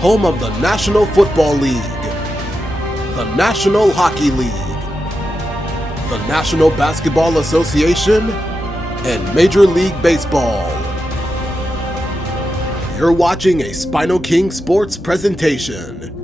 home of the National Football League, the National Hockey League, the National Basketball Association, and Major League Baseball. You're watching a SpinoKing Sports presentation.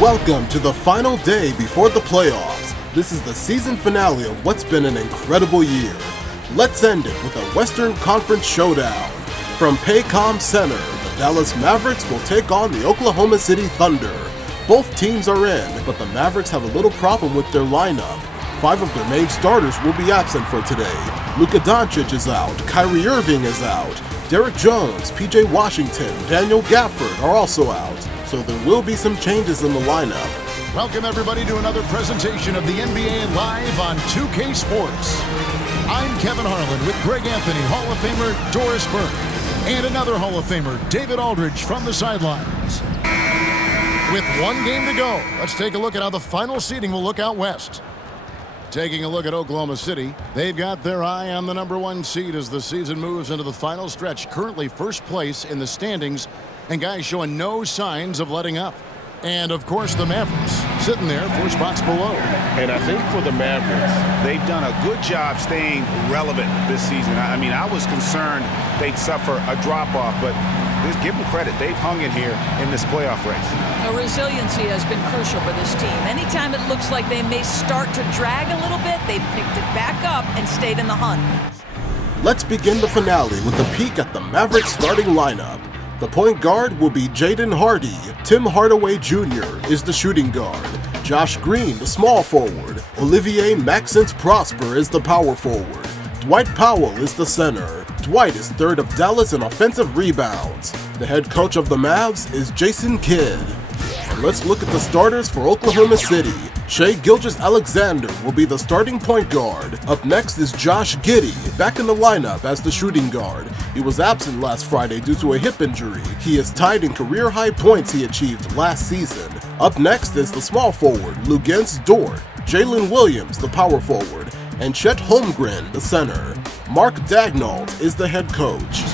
Welcome to the final day before the playoffs. This is the season finale of what's been an incredible year. Let's end it with a Western Conference showdown. From Paycom Center, the Dallas Mavericks will take on the Oklahoma City Thunder. Both teams are in, but the Mavericks have a little problem with their lineup. 5 of their main starters will be absent for today. Luka Doncic is out, Kyrie Irving is out, Derrick Jones, PJ Washington, Daniel Gafford are also out. So there will be some changes in the lineup. Welcome everybody to another presentation of the NBA Live on 2K Sports. I'm Kevin Harlan with Greg Anthony, Hall of Famer Doris Burke, and another Hall of Famer, David Aldridge from the sidelines. With one game to go, let's take a look at how the final seeding will look out west. Taking a look at Oklahoma City, they've got their eye on the #1 seed as the season moves into the final stretch, currently first place in the standings, and guys showing no signs of letting up. And of course the Mavericks sitting there 4 spots below. And I think for the Mavericks, they've done a good job staying relevant this season. I mean, I was concerned they'd suffer a drop-off, but just give them credit. They've hung in here in this playoff race. Resiliency has been crucial for this team. Anytime it looks like they may start to drag a little bit, they've picked it back up and stayed in the hunt. Let's begin the finale with a peek at the Mavericks starting lineup. The point guard will be Jaden Hardy. Tim Hardaway Jr. is the shooting guard. Josh Green, the small forward. Olivier Maxence Prosper is the power forward. Dwight Powell is the center. Dwight is third of Dallas in offensive rebounds. The head coach of the Mavs is Jason Kidd. And let's look at the starters for Oklahoma City. Shai Gilgeous-Alexander will be the starting point guard. Up next is Josh Giddey, back in the lineup as the shooting guard. He was absent last Friday due to a hip injury. He is tied in career-high points he achieved last season. Up next is the small forward, Luguentz Dort, Jalen Williams, the power forward, and Chet Holmgren, the center. Mark Daignault is the head coach.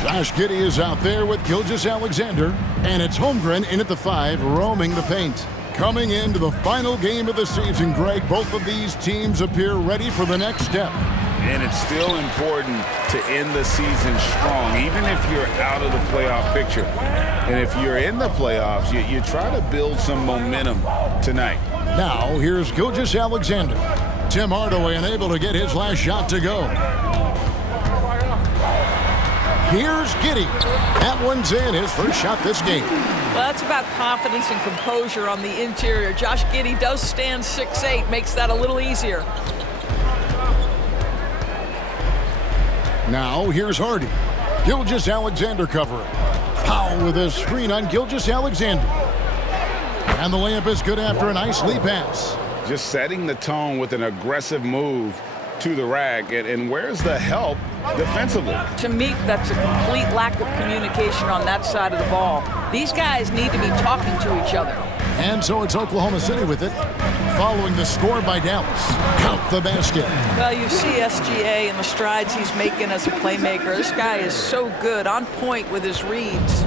Josh Giddey is out there with Gilgeous-Alexander, and it's Holmgren in at the 5, roaming the paint. Coming into the final game of the season, Greg, both of these teams appear ready for the next step. And it's still important to end the season strong, even if you're out of the playoff picture. And if you're in the playoffs, you try to build some momentum tonight. Now, here's Gilgeous-Alexander. Tim Hardaway unable to get his last shot to go. Here's Giddey. That one's in, his first shot this game. Well, that's about confidence and composure on the interior. Josh Giddey does stand 6'8", makes that a little easier. Now, here's Hardy. Gilgeous-Alexander covering. Powell with a screen on Gilgeous-Alexander. And the layup is good after a nice lead pass. Just setting the tone with an aggressive move to the rack, and where's the help defensively? To me, that's a complete lack of communication on that side of the ball. These guys need to be talking to each other. And so it's Oklahoma City with it, following the score by Dallas. Count the basket. Well, you see SGA and the strides he's making as a playmaker. This guy is so good, on point with his reads.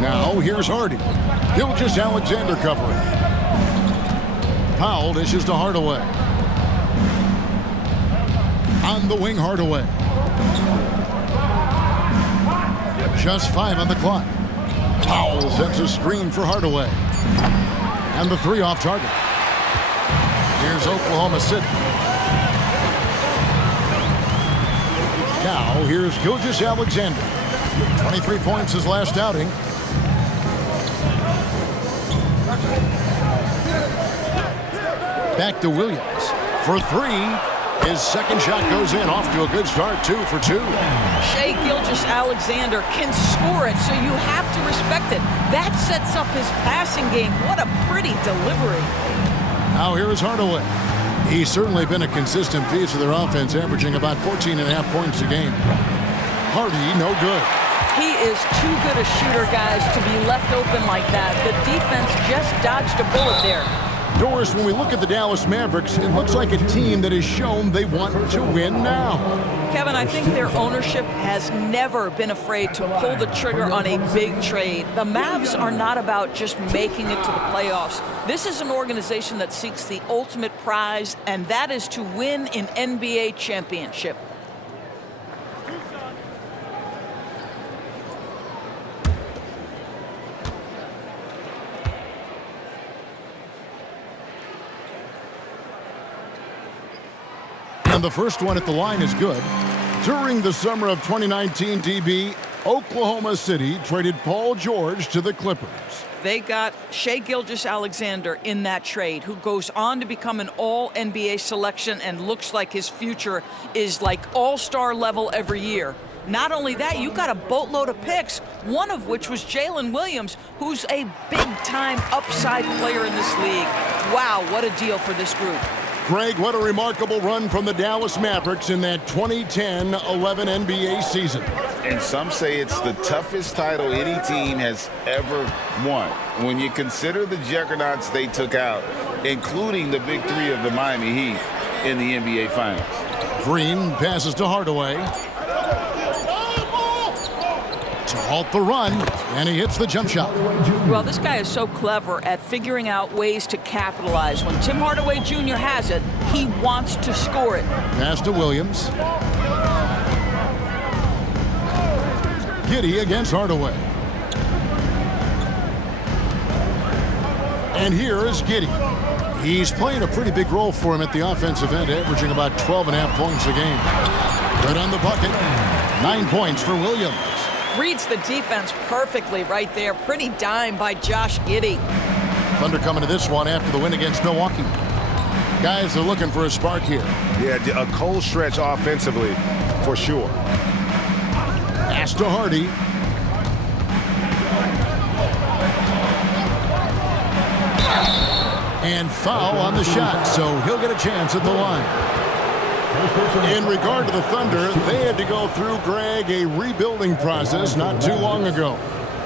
Now, here's Hardy. Gilgeous-Alexander covering. Powell dishes to Hardaway. On the wing, Hardaway. Just 5 on the clock. Powell sets a screen for Hardaway. And the 3 off target. Here's Oklahoma City. Now, here's Gilgeous-Alexander. 23 points his last outing. Back to Williams for 3. His second shot goes in, off to a good start, 2 for 2. Shai Gilgeous-Alexander can score it, so you have to respect it. That sets up his passing game. What a pretty delivery. Now here is Hardaway. He's certainly been a consistent piece of their offense, averaging about 14.5 points a game. Hardy, no good. He is too good a shooter, guys, to be left open like that. The defense just dodged a bullet there. Doris, when we look at the Dallas Mavericks, it looks like a team that has shown they want to win now. Kevin, I think their ownership has never been afraid to pull the trigger on a big trade. The Mavs are not about just making it to the playoffs. This is an organization that seeks the ultimate prize, and that is to win an NBA championship. And the first one at the line is good. During the summer of 2019, DB, Oklahoma City traded Paul George to the Clippers. They got Shai Gilgeous-Alexander in that trade, who goes on to become an all-NBA selection and looks like his future is like all-star level every year. Not only that, you got a boatload of picks, one of which was Jalen Williams, who's a big-time upside player in this league. Wow, what a deal for this group. Greg, what a remarkable run from the Dallas Mavericks in that 2010-11 NBA season. And some say it's the toughest title any team has ever won. When you consider the juggernauts they took out, including the big three of the Miami Heat in the NBA Finals. Green passes to Hardaway to halt the run, and he hits the jump shot. Well, this guy is so clever at figuring out ways to capitalize. When Tim Hardaway Jr. has it, he wants to score it. Pass to Williams. Giddey against Hardaway. And here is Giddey. He's playing a pretty big role for him at the offensive end, averaging about 12.5 points a game. Good on the bucket. 9 points for Williams. Reads the defense perfectly right there. Pretty dime by Josh Giddey. Thunder coming to this one after the win against Milwaukee. Guys are looking for a spark here. Yeah, a cold stretch offensively, for sure. Pass to Hardy. And foul on the shot, so he'll get a chance at the line. In regard to the Thunder, they had to go through, Greg, a rebuilding process not too long ago.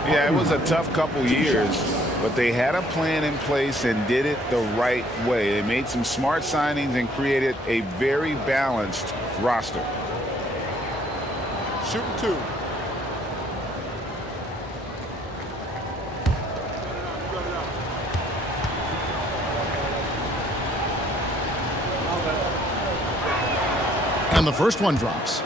Yeah, it was a tough couple years, but they had a plan in place and did it the right way. They made some smart signings and created a very balanced roster. Shooting two. And the first one drops.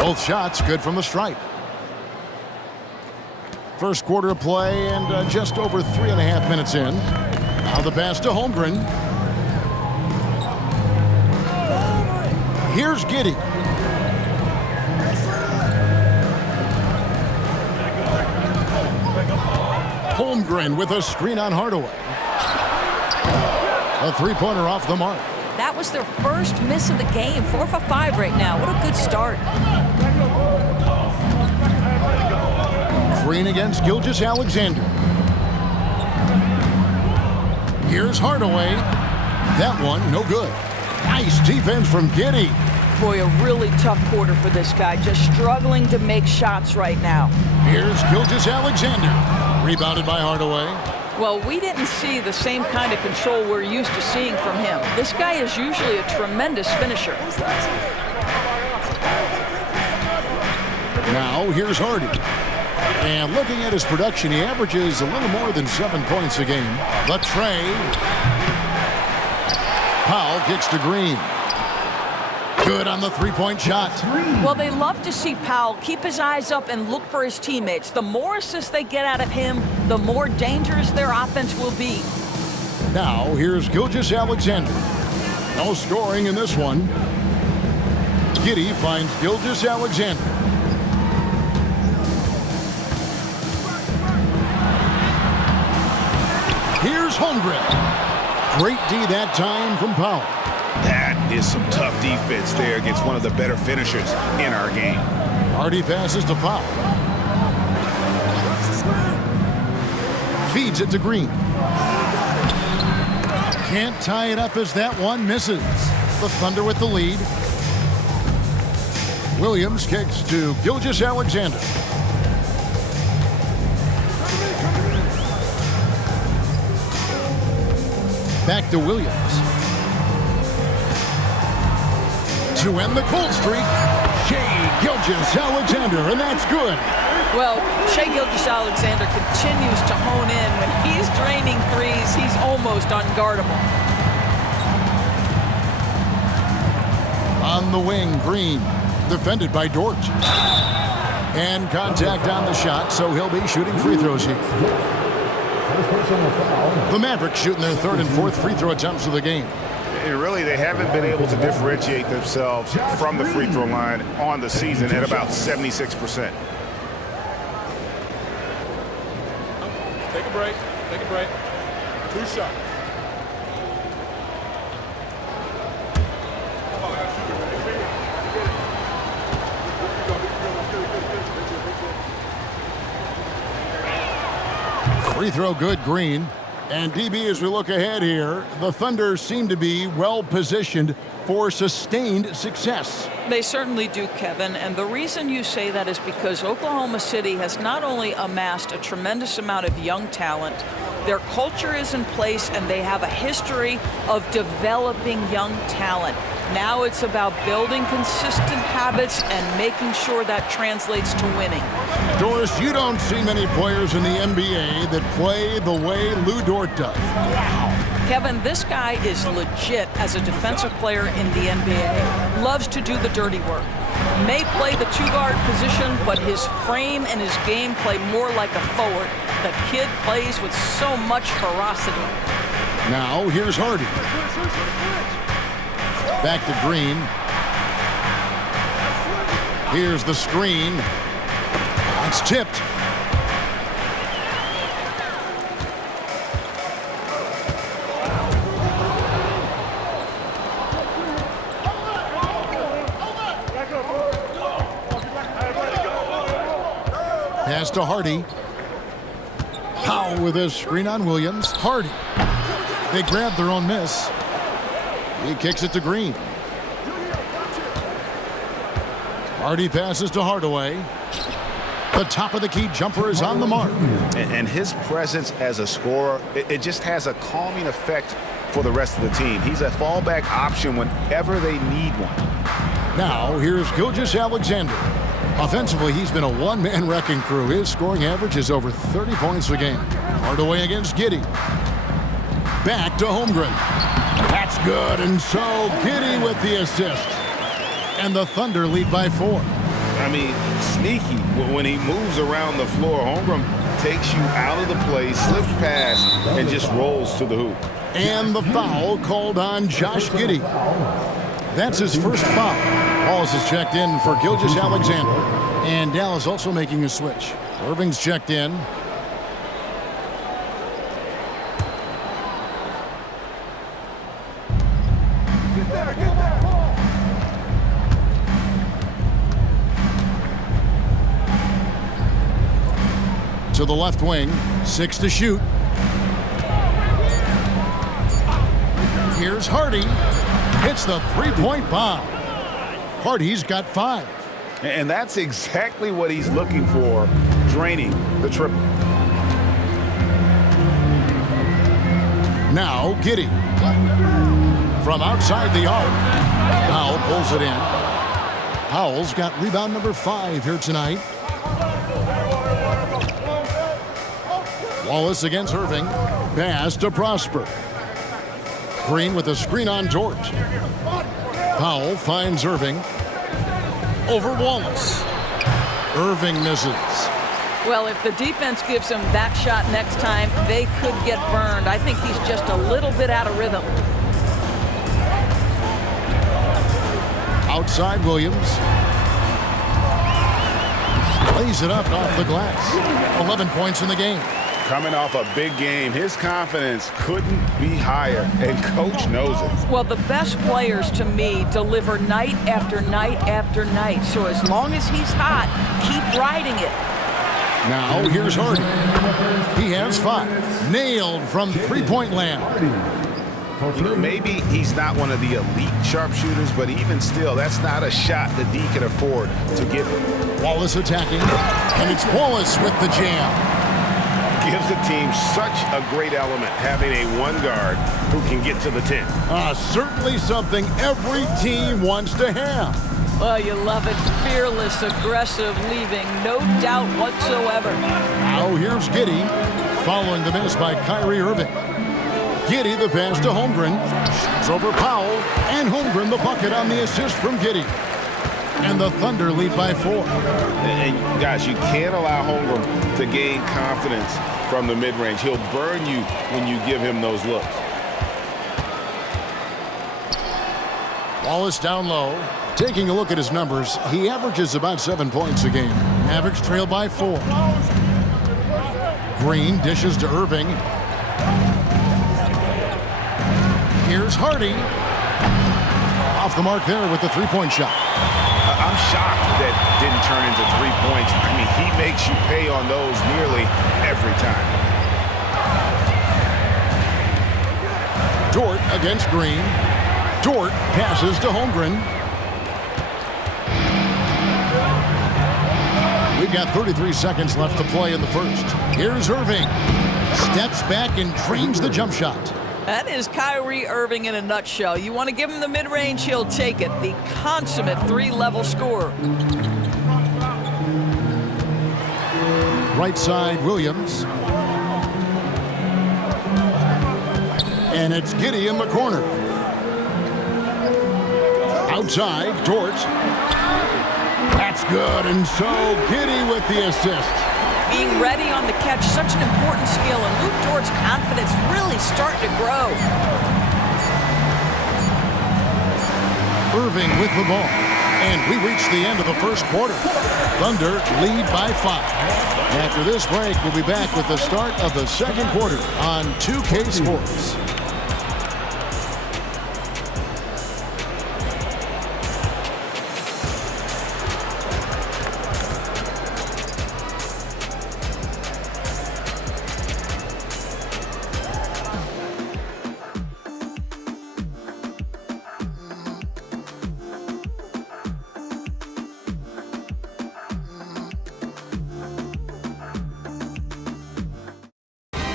Both shots good from the stripe. First quarter of play and just over 3.5 minutes in. Now the pass to Holmgren. Here's Giddey. Holmgren with a screen on Hardaway. A three-pointer off the mark. That was their first miss of the game. 4 for 5 right now. What a good start. Green against Gilgeous-Alexander. Here's Hardaway. That one, no good. Nice defense from Giddey. Boy, a really tough quarter for this guy. Just struggling to make shots right now. Here's Gilgeous-Alexander. Rebounded by Hardaway. Well, we didn't see the same kind of control we're used to seeing from him. This guy is usually a tremendous finisher. Now, here's Hardy. And looking at his production, he averages a little more than 7 points a game. The tray. Powell kicks to Green. Good on the three-point shot. Well, they love to see Powell keep his eyes up and look for his teammates. The more assists they get out of him, the more dangerous their offense will be. Now, here's Gilgeous-Alexander. No scoring in this one. Giddey finds Gilgeous-Alexander. Here's Holmgren. Great D that time from Powell. That is some tough defense there against one of the better finishers in our game. Hardy passes to Powell. Feeds it to Green. Can't tie it up as that one misses. The Thunder with the lead. Williams kicks to Gilgeous-Alexander. Back to Williams. To end the cold streak, Shai Gilgeous-Alexander, and that's good. Well, Shai Gilgeous-Alexander continues to hone in. When he's draining threes, he's almost unguardable. On the wing, Green, defended by Dort. And contact on the shot, so he'll be shooting free throws here. The Mavericks shooting their third and fourth free throw attempts of the game. And really, they haven't been able to differentiate themselves from the free throw line on the season at about 76%. Take a break. Take a break. 2 shots. Free throw good, Green. And DB, as we look ahead here, the Thunder seem to be well positioned for sustained success. They certainly do, Kevin. And the reason you say that is because Oklahoma City has not only amassed a tremendous amount of young talent, their culture is in place and they have a history of developing young talent. Now it's about building consistent habits and making sure that translates to winning. Doris, you don't see many players in the NBA that play the way Lou Dort does. Kevin, this guy is legit as a defensive player in the NBA. Loves to do the dirty work. May play the two-guard position, but his frame and his game play more like a forward. The kid plays with so much ferocity. Now, here's Hardy. Back to Green. Here's the screen. It's tipped. Pass to Hardy. Powell with a screen on Williams. Hardy. They grab their own miss. He kicks it to Green. Hardy passes to Hardaway. The top of the key jumper is on the mark. And his presence as a scorer, it just has a calming effect for the rest of the team. He's a fallback option whenever they need one. Now, here's Gilgeous-Alexander. Offensively, he's been a one-man wrecking crew. His scoring average is over 30 points a game. Hardaway against Giddey. Back to Holmgren. That's good, and so Giddey with the assist. And the Thunder lead by 4. I mean, sneaky. When he moves around the floor, Holmgren takes you out of the play, slips past, and just rolls to the hoop. And the foul called on Josh Giddey. That's his first foul. Wallace is checked in for Gilgeous-Alexander. And Dallas also making a switch. Irving's checked in. To the left wing, 6 to shoot. Here's Hardy. Hits the three-point bomb. Hardy's got 5. And that's exactly what he's looking for, draining the triple. Now Giddey. From outside the arc. Powell pulls it in. Powell's got rebound number 5 here tonight. Wallace against Irving. Pass to Prosper. Green with a screen on Dort. Powell finds Irving. Over Wallace. Irving misses. Well, if the defense gives him that shot next time, they could get burned. I think he's just a little bit out of rhythm. Outside Williams. Lays it up off the glass. 11 points in the game. Coming off a big game, his confidence couldn't be higher, and coach knows it. Well, the best players to me deliver night after night after night. So as long as he's hot, keep riding it. Now here's Hardy. He has 5. Nailed from three-point land. You know, maybe he's not one of the elite sharpshooters, but even still, that's not a shot that D can afford to give him. Wallace attacking, and it's Wallace with the jam. Gives the team such a great element having a one guard who can get to the 10. Certainly something every team wants to have. Well, you love it. Fearless, aggressive, leaving no doubt whatsoever. Now here's Giddey, following the miss by Kyrie Irving. Giddey the pass to Holmgren. It's over Powell, and Holmgren the bucket on the assist from Giddey. And the Thunder lead by 4. And guys, you can't allow Holmgren to gain confidence from the mid-range. He'll burn you when you give him those looks. Wallace down low. Taking a look at his numbers, he averages about 7 points a game. Mavericks trail by 4. Green dishes to Irving. Here's Hardy. Off the mark there with the three-point shot. I'm shocked that didn't turn into 3 points. I mean, he makes you pay on those nearly every time. Dort against Green. Dort passes to Holmgren. We've got 33 seconds left to play in the first. Here's Irving. Steps back and drains the jump shot. That is Kyrie Irving in a nutshell. You want to give him the mid-range, he'll take it. The consummate 3-level scorer. Right side, Williams. And it's Giddey in the corner. Outside, Dort. That's good, and so Giddey with the assist. Being ready on the catch, such an important skill, and Luke Dort's confidence really starting to grow. Irving with the ball. And we reach the end of the first quarter. Thunder lead by 5. After this break, we'll be back with the start of the second quarter on 2K Sports.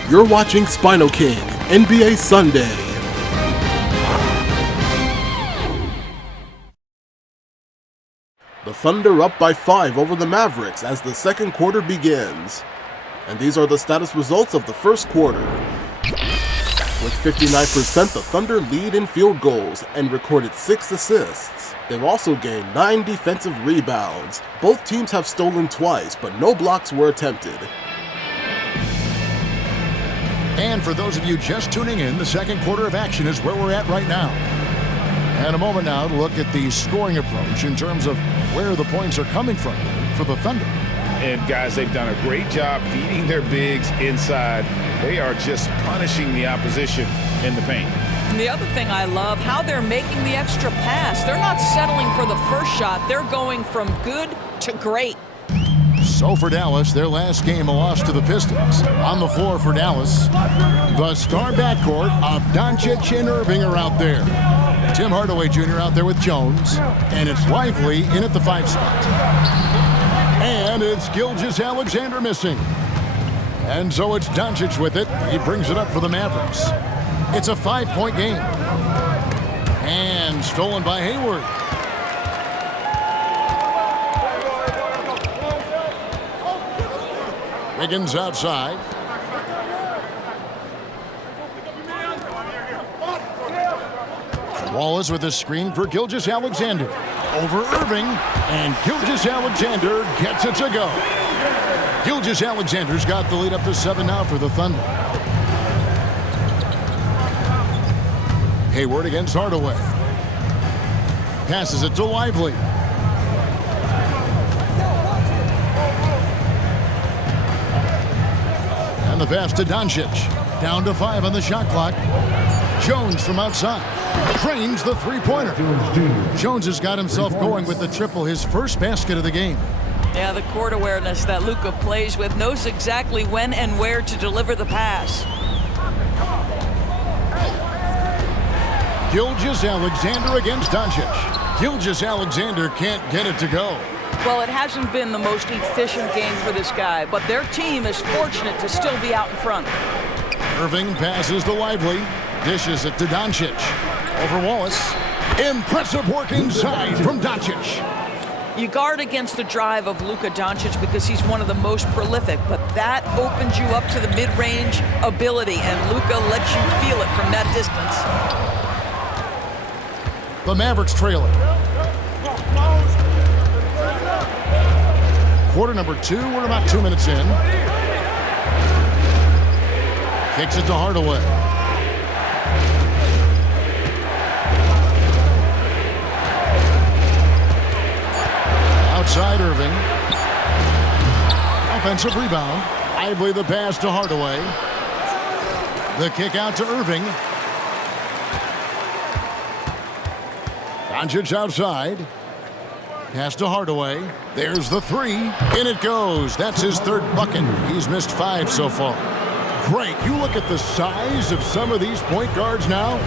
You're watching SpinoKing NBA Sunday. The Thunder up by 5 over the Mavericks as the second quarter begins. And these are the status results of the first quarter. With 59%, the Thunder lead in field goals and recorded 6 assists. They've also gained 9 defensive rebounds. Both teams have stolen twice, but no blocks were attempted. And for those of you just tuning in, the second quarter of action is where we're at right now. And a moment now to look at the scoring approach in terms of where the points are coming from for the Thunder. And guys, they've done a great job feeding their bigs inside. They are just punishing the opposition in the paint. And the other thing I love, how they're making the extra pass. They're not settling for the first shot. They're going from good to great. So for Dallas, their last game a loss to the Pistons. On the floor for Dallas, the star backcourt of Doncic and Irving are out there. Tim Hardaway Jr. out there with Jones, and it's Lively in at the 5 spot. And it's Gilgeous-Alexander missing. And so it's Doncic with it. He brings it up for the Mavericks. It's a 5-point game. And stolen by Hayward. Wiggins outside. Wallace with a screen for Gilgeous-Alexander. Over Irving, and Gilgeous-Alexander gets it to go. Gilgeous-Alexander's got the lead up to 7 now for the Thunder. Hayward against Hardaway. Passes it to Lively. the pass to Doncic. Down to 5 on the shot clock. Jones from outside. Drains the three-pointer. Jones has got himself going with the triple, his first basket of the game. Yeah, the court awareness that Luka plays with, knows exactly when and where to deliver the pass. Gilgeous-Alexander against Doncic. Gilgeous-Alexander can't get it to go. Well, it hasn't been the most efficient game for this guy, but their team is fortunate to still be out in front. Irving passes to Lively. Dishes it to Doncic. Over Wallace. Impressive work inside from Doncic. You guard against the drive of Luka Doncic because he's one of the most prolific, but that opens you up to the mid-range ability, and Luka lets you feel it from that distance. The Mavericks trailing. Quarter number 2, we're about 2 minutes in. Kicks it to Hardaway. Outside Irving. Offensive rebound. Lively the pass to Hardaway. The kick out to Irving. Doncic outside. Pass to Hardaway. There's the three. In it goes. That's his third bucket. He's missed 5 so far. Great. You look at the size of some of these point guards now.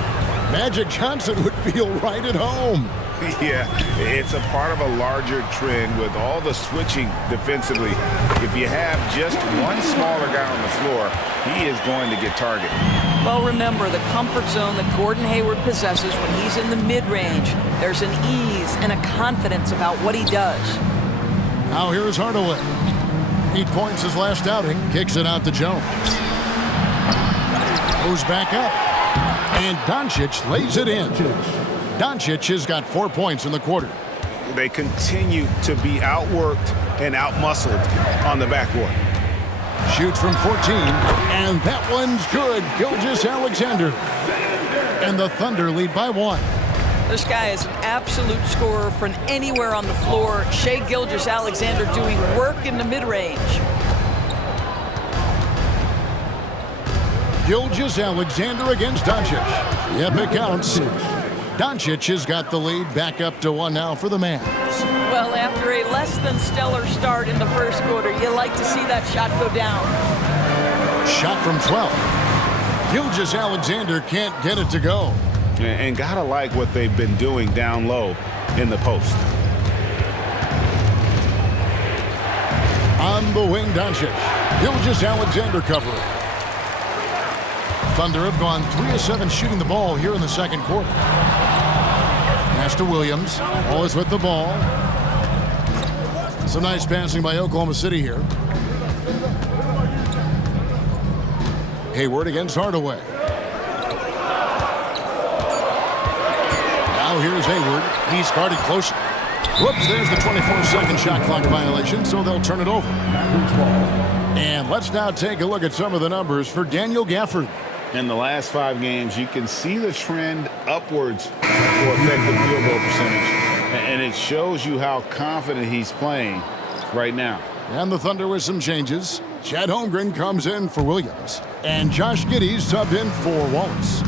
Magic Johnson would feel right at home. Yeah, it's a part of a larger trend with all the switching defensively. If you have just one smaller guy on the floor, he is going to get targeted. Well, remember, the comfort zone that Gordon Hayward possesses when he's in the mid-range, there's an ease and a confidence about what he does. Now here's Hardaway. 8 points his last outing. Kicks it out to Jones. Goes back up. And Doncic lays it in. Doncic has got 4 points in the quarter. They continue to be outworked and outmuscled on the backboard. Shoots from 14, and that one's good. Gilgeous-Alexander. And the Thunder lead by 1. This guy is an absolute scorer from anywhere on the floor. Shai Gilgeous-Alexander doing work in the mid-range. Gilgeous-Alexander against Doncic. Yep, it counts. Doncic has got the lead back up to 1 now for the Mavs. Well, after a less than stellar start in the first quarter, you like to see that shot go down. Shot from 12. Gilgeous-Alexander can't get it to go. And gotta like what they've been doing down low in the post. On the wing, Doncic. Gilgeous-Alexander covering. Thunder have gone 3 of 7 shooting the ball here in the second quarter. Pass to Williams. Always with the ball. Some nice passing by Oklahoma City here. Hayward against Hardaway. Now here's Hayward. He's guarded closer. Whoops, there's the 24-second shot clock violation, so they'll turn it over. And let's now take a look at some of the numbers for Daniel Gafford. In the last 5 games, you can see the trend upwards for effective field goal percentage. And it shows you how confident he's playing right now. And the Thunder with some changes. Chad Holmgren comes in for Williams. And Josh Giddey subbed in for Wallace.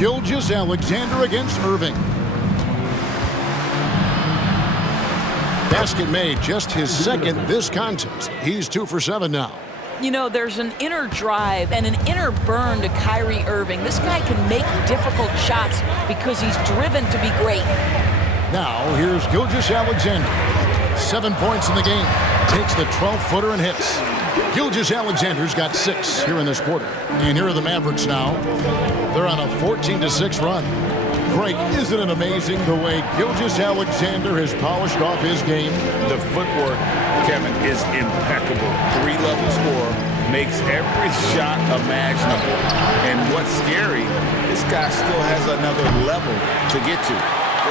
Gilgeous-Alexander against Irving. Basket made, just his second this contest. He's 2 for 7 now. You know, there's an inner drive and an inner burn to Kyrie Irving. This guy can make difficult shots because he's driven to be great. Now, here's Gilgeous-Alexander. 7 points in the game. Takes the 12-footer and hits. Gilgeous-Alexander's got 6 here in this quarter. And here are the Mavericks now. They're on a 14-6 run. Greg, isn't it amazing the way Gilgeous-Alexander has polished off his game? The footwork, Kevin, is impeccable. 3-level scorer, makes every shot imaginable. And what's scary, this guy still has another level to get to.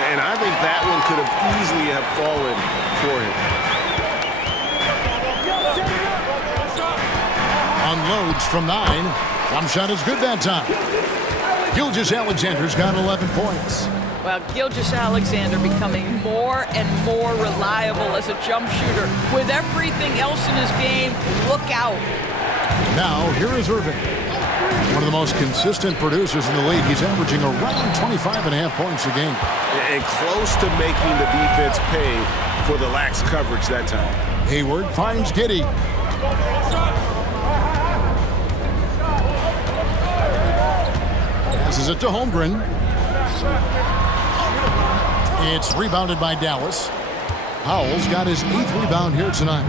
And I think that one could have easily have fallen for him. Unloads from 9. One shot is good that time. Gilgeous-Alexander's got 11 points. Well, Gilgeous-Alexander becoming more and more reliable as a jump shooter. With everything else in his game, look out. Now, here is Irving. One of the most consistent producers in the league. He's averaging around 25.5 points a game. And close to making the defense pay for the lax coverage that time. Hayward finds Giddey. Passes it to Holmgren. It's rebounded by Dallas. Powell's got his 8th rebound here tonight.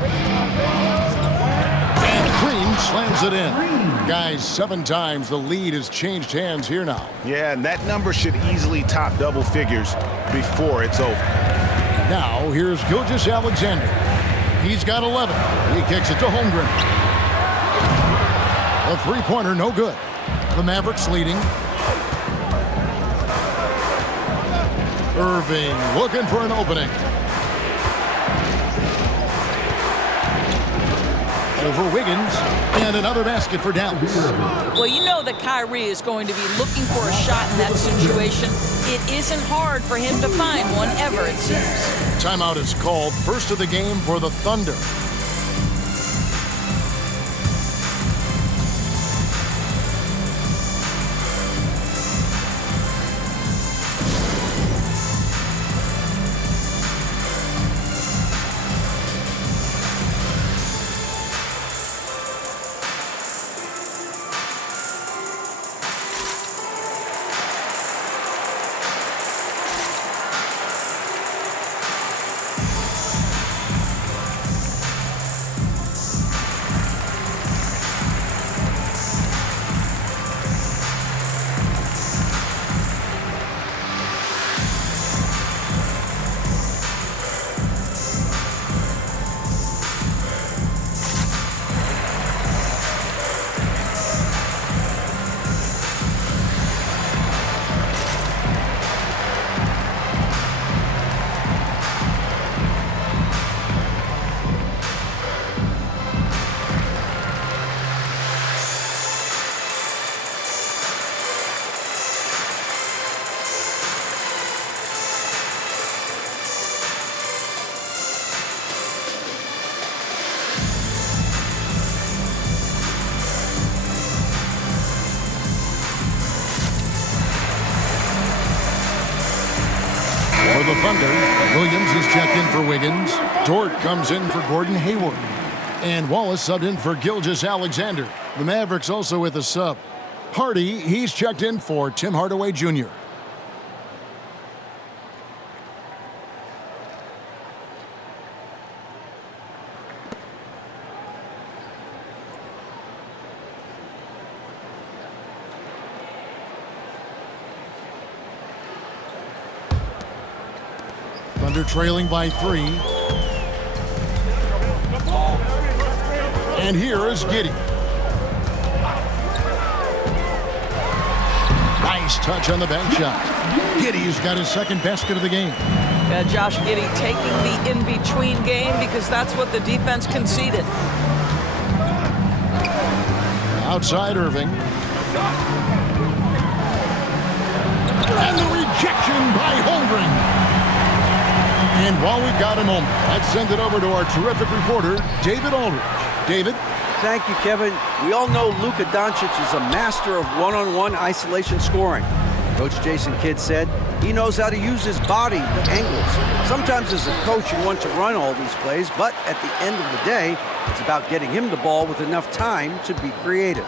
And Green slams it in. Guys, 7 times the lead has changed hands here now. Yeah, and that number should easily top double figures before it's over. Now, here's Gilgeous-Alexander. He's got 11. He kicks it to Holmgren. A three-pointer, no good. The Mavericks leading. Irving looking for an opening. Over Wiggins, and another basket for Dallas. Well, you know that Kyrie is going to be looking for a shot in that situation. It isn't hard for him to find one ever, it seems. Timeout is called. First of the game for the Thunder. For the Thunder, Williams is checked in for Wiggins. Dort comes in for Gordon Hayward. And Wallace subbed in for Gilgeous-Alexander. The Mavericks also with a sub. Hardy, he's checked in for Tim Hardaway Jr. Thunder trailing by 3. And here is Giddey. Nice touch on the bank shot. Giddey's got his second basket of the game. Josh Giddey taking the in-between game because that's what the defense conceded. Outside Irving. And the rejection by Holmgren. And while we've got a moment, let's send it over to our terrific reporter, David Aldridge. David? Thank you, Kevin. We all know Luka Doncic is a master of one-on-one isolation scoring. Coach Jason Kidd said he knows how to use his body, the angles. Sometimes as a coach, you want to run all these plays, but at the end of the day, it's about getting him the ball with enough time to be creative.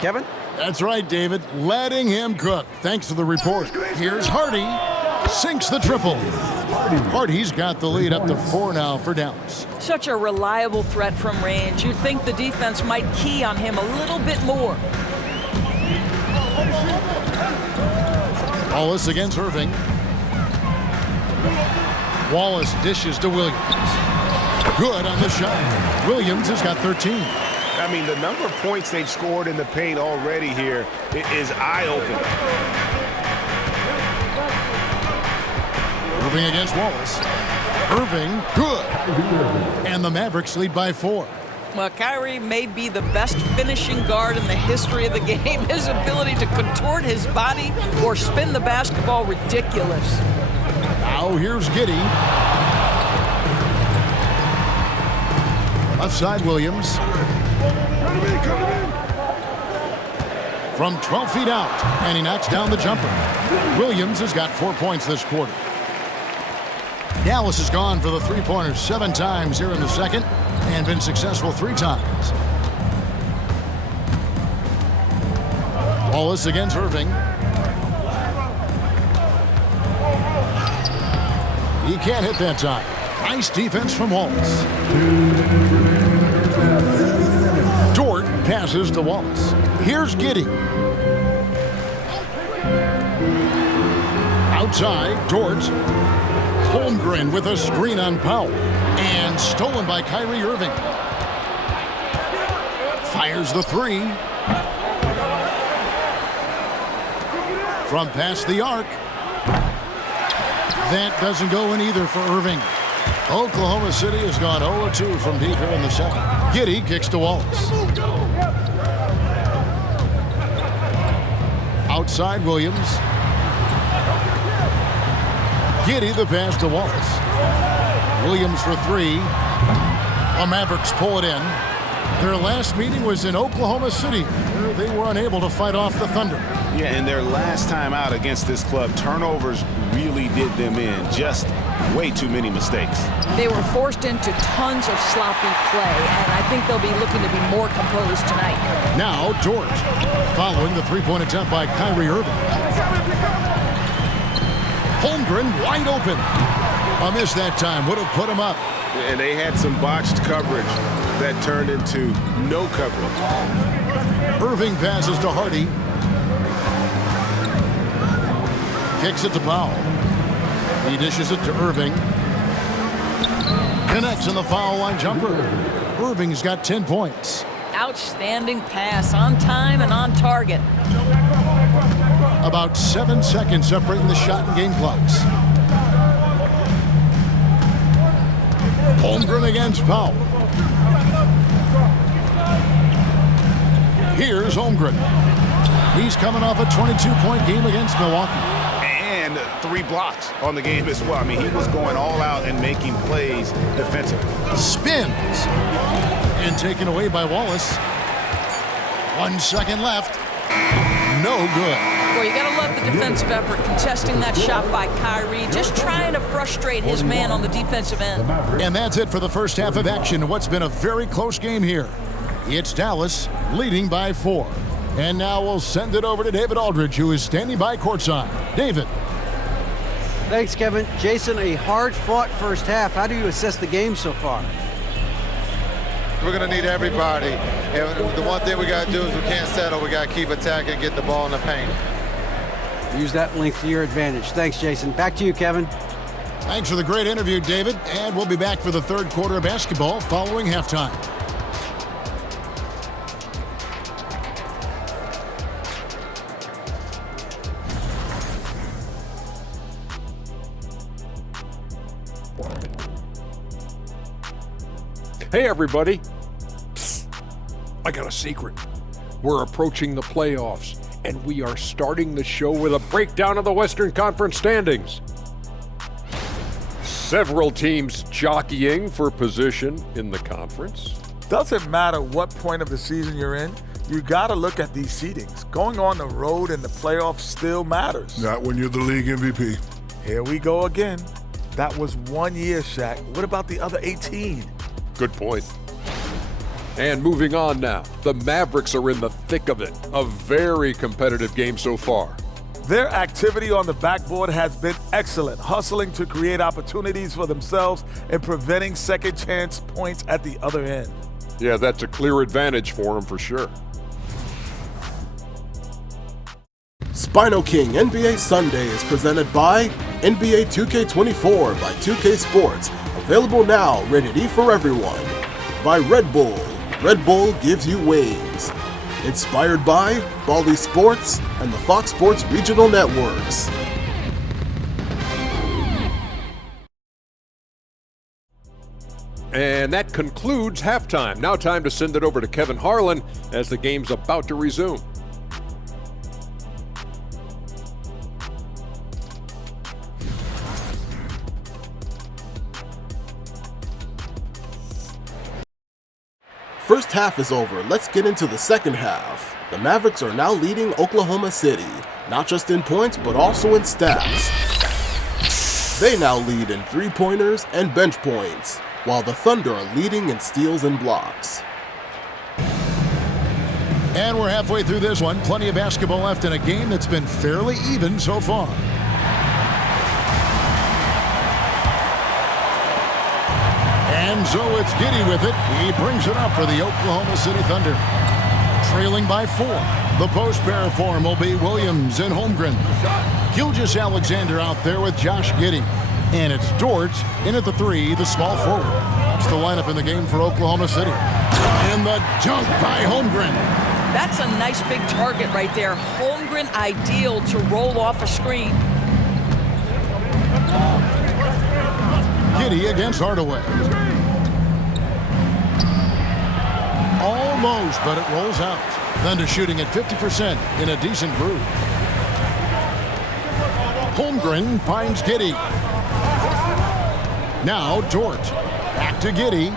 Kevin? That's right, David. Letting him cook. Thanks to the report. Here's Hardy. Sinks the triple. Hardy's got the lead up to 4 now for Dallas. Such a reliable threat from range. You'd think the defense might key on him a little bit more. Wallace against Irving. Wallace dishes to Williams. Good on the shot. Williams has got 13. I mean, the number of points they've scored in the paint already here is eye-opening. Irving against Wallace. Irving, good. And the Mavericks lead by 4. Well, Kyrie may be the best finishing guard in the history of the game. His ability to contort his body or spin the basketball, ridiculous. Now here's Giddey. Left side, Williams. From 12 feet out, and he knocks down the jumper. Williams has got 4 points this quarter. Dallas has gone for the three-pointer 7 times here in the second and been successful 3 times. Wallace against Irving. He can't hit that time. Nice defense from Wallace. Dort passes to Wallace. Here's Giddey. Outside, Dort. Holmgren with a screen on Powell. And stolen by Kyrie Irving. Fires the 3. From past the arc. That doesn't go in either for Irving. Oklahoma City has gone 0-2 from deep here in the second. Giddey kicks to Wallace. Outside Williams. Giddey the pass to Wallace. Williams for 3. The Mavericks pull it in. Their last meeting was in Oklahoma City, where they were unable to fight off the Thunder. Yeah, and their last time out against this club, turnovers really did them in. Just way too many mistakes. They were forced into tons of sloppy play, and I think they'll be looking to be more composed tonight. Now Dort, following the three-point attempt by Kyrie Irving. Holmgren wide open. A miss that time would have put him up. And they had some botched coverage that turned into no coverage. Irving passes to Hardy. Kicks it to Powell. He dishes it to Irving. Connects on the foul line jumper. Irving's got 10 points. Outstanding pass, on time and on target. About 7 seconds separating the shot and game clocks. Holmgren against Powell. Here's Holmgren. He's coming off a 22-point game against Milwaukee. And 3 blocks on the game as well. I mean, he was going all out and making plays defensively. Spins. And taken away by Wallace. 1 second left. No good. Boy, you gotta love the defensive effort, contesting that shot by Kyrie, just trying to frustrate his man on the defensive end. And that's it for the first half of action in what's been a very close game here. It's Dallas leading by 4. And now we'll send it over to David Aldridge, who is standing by courtside. David. Thanks, Kevin. Jason, a hard-fought first half. How do you assess the game so far? We're going to need everybody. And the one thing we got to do is we can't settle. We got to keep attacking and get the ball in the paint. Use that length to your advantage. Thanks, Jason. Back to you, Kevin. Thanks for the great interview, David. And we'll be back for the third quarter of basketball following halftime. Hey, everybody. Psst. I got a secret. We're approaching the playoffs, and we are starting the show with a breakdown of the Western Conference standings. Several teams jockeying for position in the conference. Doesn't matter what point of the season you're in, you got to look at these seedings. Going on the road in the playoffs still matters. Not when you're the league MVP. Here we go again. That was 1 year, Shaq. What about the other 18? Good point. And moving on now, the Mavericks are in the thick of it. A very competitive game so far. Their activity on the backboard has been excellent, hustling to create opportunities for themselves and preventing second chance points at the other end. Yeah, that's a clear advantage for them for sure. SpinoKing NBA Sunday is presented by NBA 2K24 by 2K Sports. Available now, rated E for everyone. By Red Bull. Red Bull gives you wings. Inspired by Bally Sports and the Fox Sports Regional Networks. And that concludes halftime. Now time to send it over to Kevin Harlan as the game's about to resume. First half is over. Let's get into the second half. The Mavericks are now leading Oklahoma City, not just in points, but also in stats. They now lead in three-pointers and bench points, while the Thunder are leading in steals and blocks. And we're halfway through this one. Plenty of basketball left in a game that's been fairly even so far. And so it's Giddey with it. He brings it up for the Oklahoma City Thunder. Trailing by 4. The post pair form will be Williams and Holmgren. Gilgeous-Alexander out there with Josh Giddey. And it's Dort in at the 3, the small forward. That's the lineup in the game for Oklahoma City. And the dunk by Holmgren. That's a nice big target right there. Holmgren ideal to roll off a screen. Giddey against Hardaway. Almost, but it rolls out. Thunder shooting at 50% in a decent groove. Holmgren finds Giddey. Now Dort. Back to Giddey.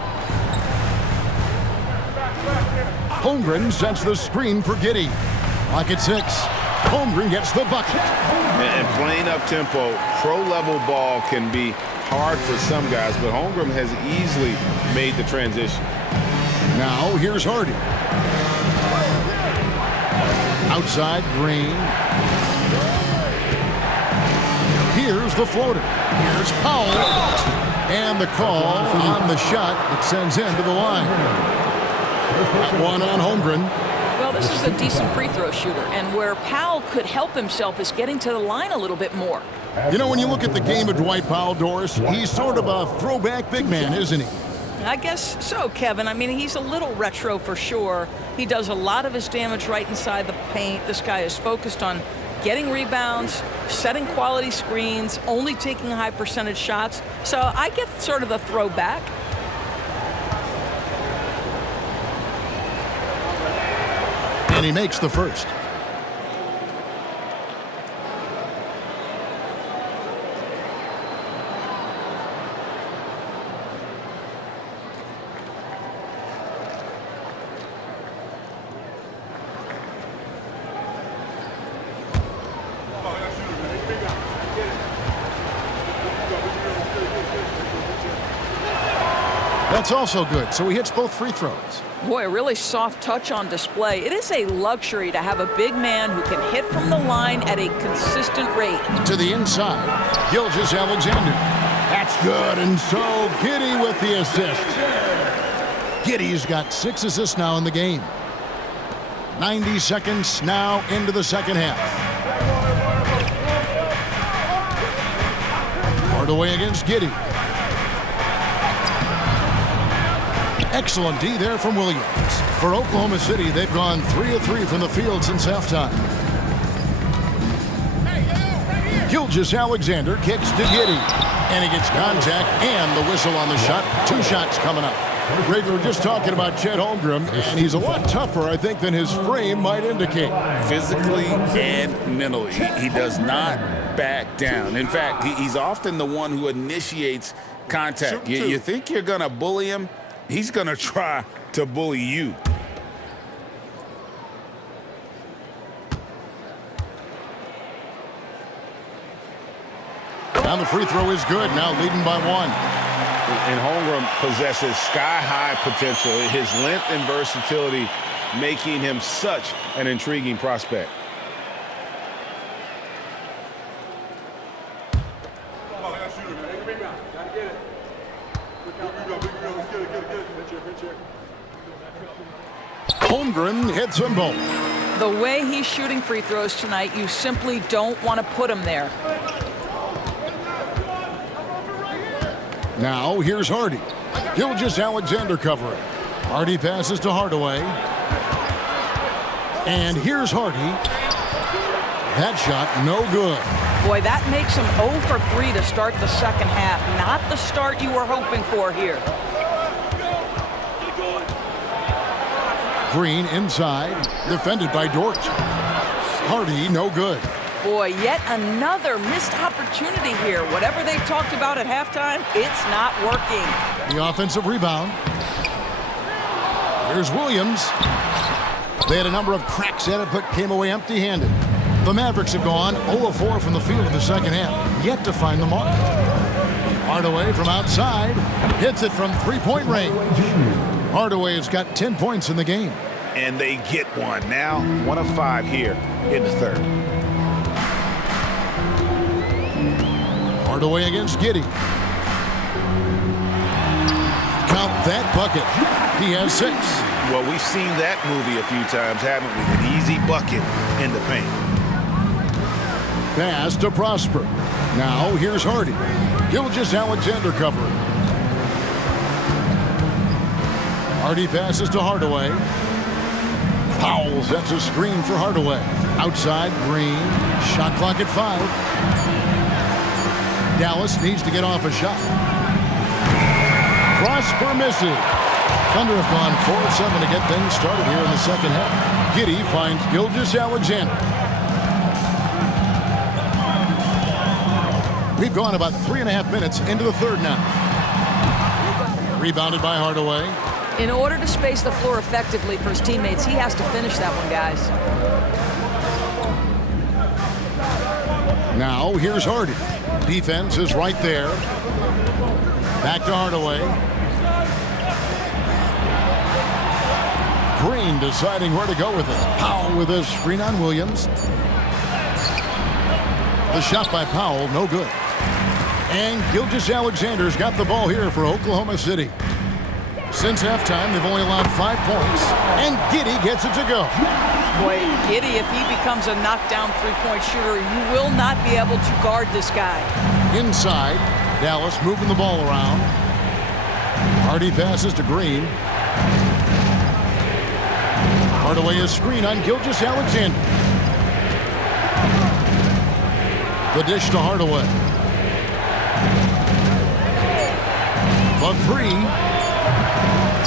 Holmgren sets the screen for Giddey. Clock at 6. Holmgren gets the bucket. And playing up-tempo, pro-level ball can be hard for some guys, but Holmgren has easily made the transition. Now here's Hardy. Outside Green. Here's the floater. Here's Powell. And the call on the shot that sends him to the line. That one on Holmgren. Well, this is a decent free throw shooter, and where Powell could help himself is getting to the line a little bit more. You know, when you look at the game of Dwight Powell, Doris, he's sort of a throwback big man, isn't he? I guess so, Kevin. I mean, he's a little retro for sure. He does a lot of his damage right inside the paint. This guy is focused on getting rebounds, setting quality screens, only taking high percentage shots. So I get sort of the throwback. And he makes the first. That's also good, so he hits both free throws. Boy, a really soft touch on display. It is a luxury to have a big man who can hit from the line at a consistent rate. To the inside, Gilgeous-Alexander. That's good, and so Giddey with the assist. Giddey's got 6 assists now in the game. 90 seconds now into the second half. Hardaway against Giddey. Excellent D there from Williams. For Oklahoma City, they've gone 3 of 3 from the field since halftime. Gilgeous-Alexander kicks to Giddey. And he gets contact and the whistle on the shot. 2 shots coming up. Greg, we were just talking about Chet Holmgren, and he's a lot tougher, I think, than his frame might indicate. Physically and mentally, he does not back down. In fact, he's often the one who initiates contact. You think you're going to bully him? He's going to try to bully you. And the free throw is good, now leading by 1. And Holmgren possesses sky-high potential. His length and versatility making him such an intriguing prospect. Holmgren hits them both. The way he's shooting free throws tonight, you simply don't want to put him there. Now here's Hardy. Gilgeous-Alexander covering. Hardy passes to Hardaway. And here's Hardy. That shot no good. Boy, that makes him 0 for 3 to start the second half. Not the start you were hoping for here. Green inside, defended by Dort. Hardy, no good. Boy, yet another missed opportunity here. Whatever they talked about at halftime, it's not working. The offensive rebound. Here's Williams. They had a number of cracks at it, but came away empty-handed. The Mavericks have gone 0-4 from the field in the second half, yet to find the mark. Hardaway from outside, hits it from three-point range. Hardaway has got 10 points in the game. And they get one. Now 1 of 5 here in the third. Hardaway against Giddey. Count that bucket. He has 6. Well, we've seen that movie a few times, haven't we? An easy bucket in the paint. Pass to Prosper. Now here's Hardy. Gilgeous-Alexander covering. Hardy passes to Hardaway. Powell sets a screen for Hardaway. Outside, Green. Shot clock at 5. Dallas needs to get off a shot. Prosper misses. Thunder have gone 4-7 to get things started here in the second half. Giddey finds Gilgeous-Alexander. We've gone about 3.5 minutes into the third now. Rebounded by Hardaway. In order to space the floor effectively for his teammates, he has to finish that one, guys. Now here's Hardy. Defense is right there. Back to Hardaway. Green deciding where to go with it. Powell with a screen on Williams. The shot by Powell, no good. And Gilgeous-Alexander's got the ball here for Oklahoma City. Since halftime, they've only allowed 5 points. And Giddey gets it to go. Boy, Giddey, if he becomes a knockdown three-point shooter, you will not be able to guard this guy. Inside, Dallas moving the ball around. Hardy passes to Green. Hardaway a screen on Gilgeous-Alexander. The dish to Hardaway. The 3.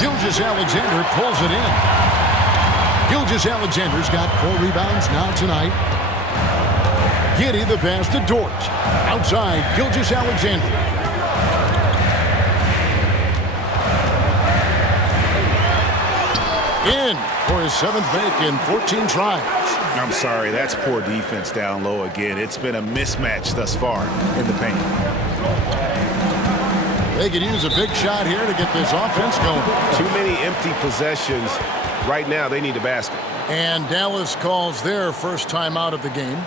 Gilgeous-Alexander pulls it in. Gilgeous-Alexander's got 4 rebounds now tonight. Giddey the pass to Dort. Outside, Gilgeous-Alexander. In for his 7th make in 14 tries. I'm sorry, that's poor defense down low again. It's been a mismatch thus far in the paint. They could use a big shot here to get this offense going. Too many empty possessions. Right now, they need a basket. And Dallas calls their first time out of the game.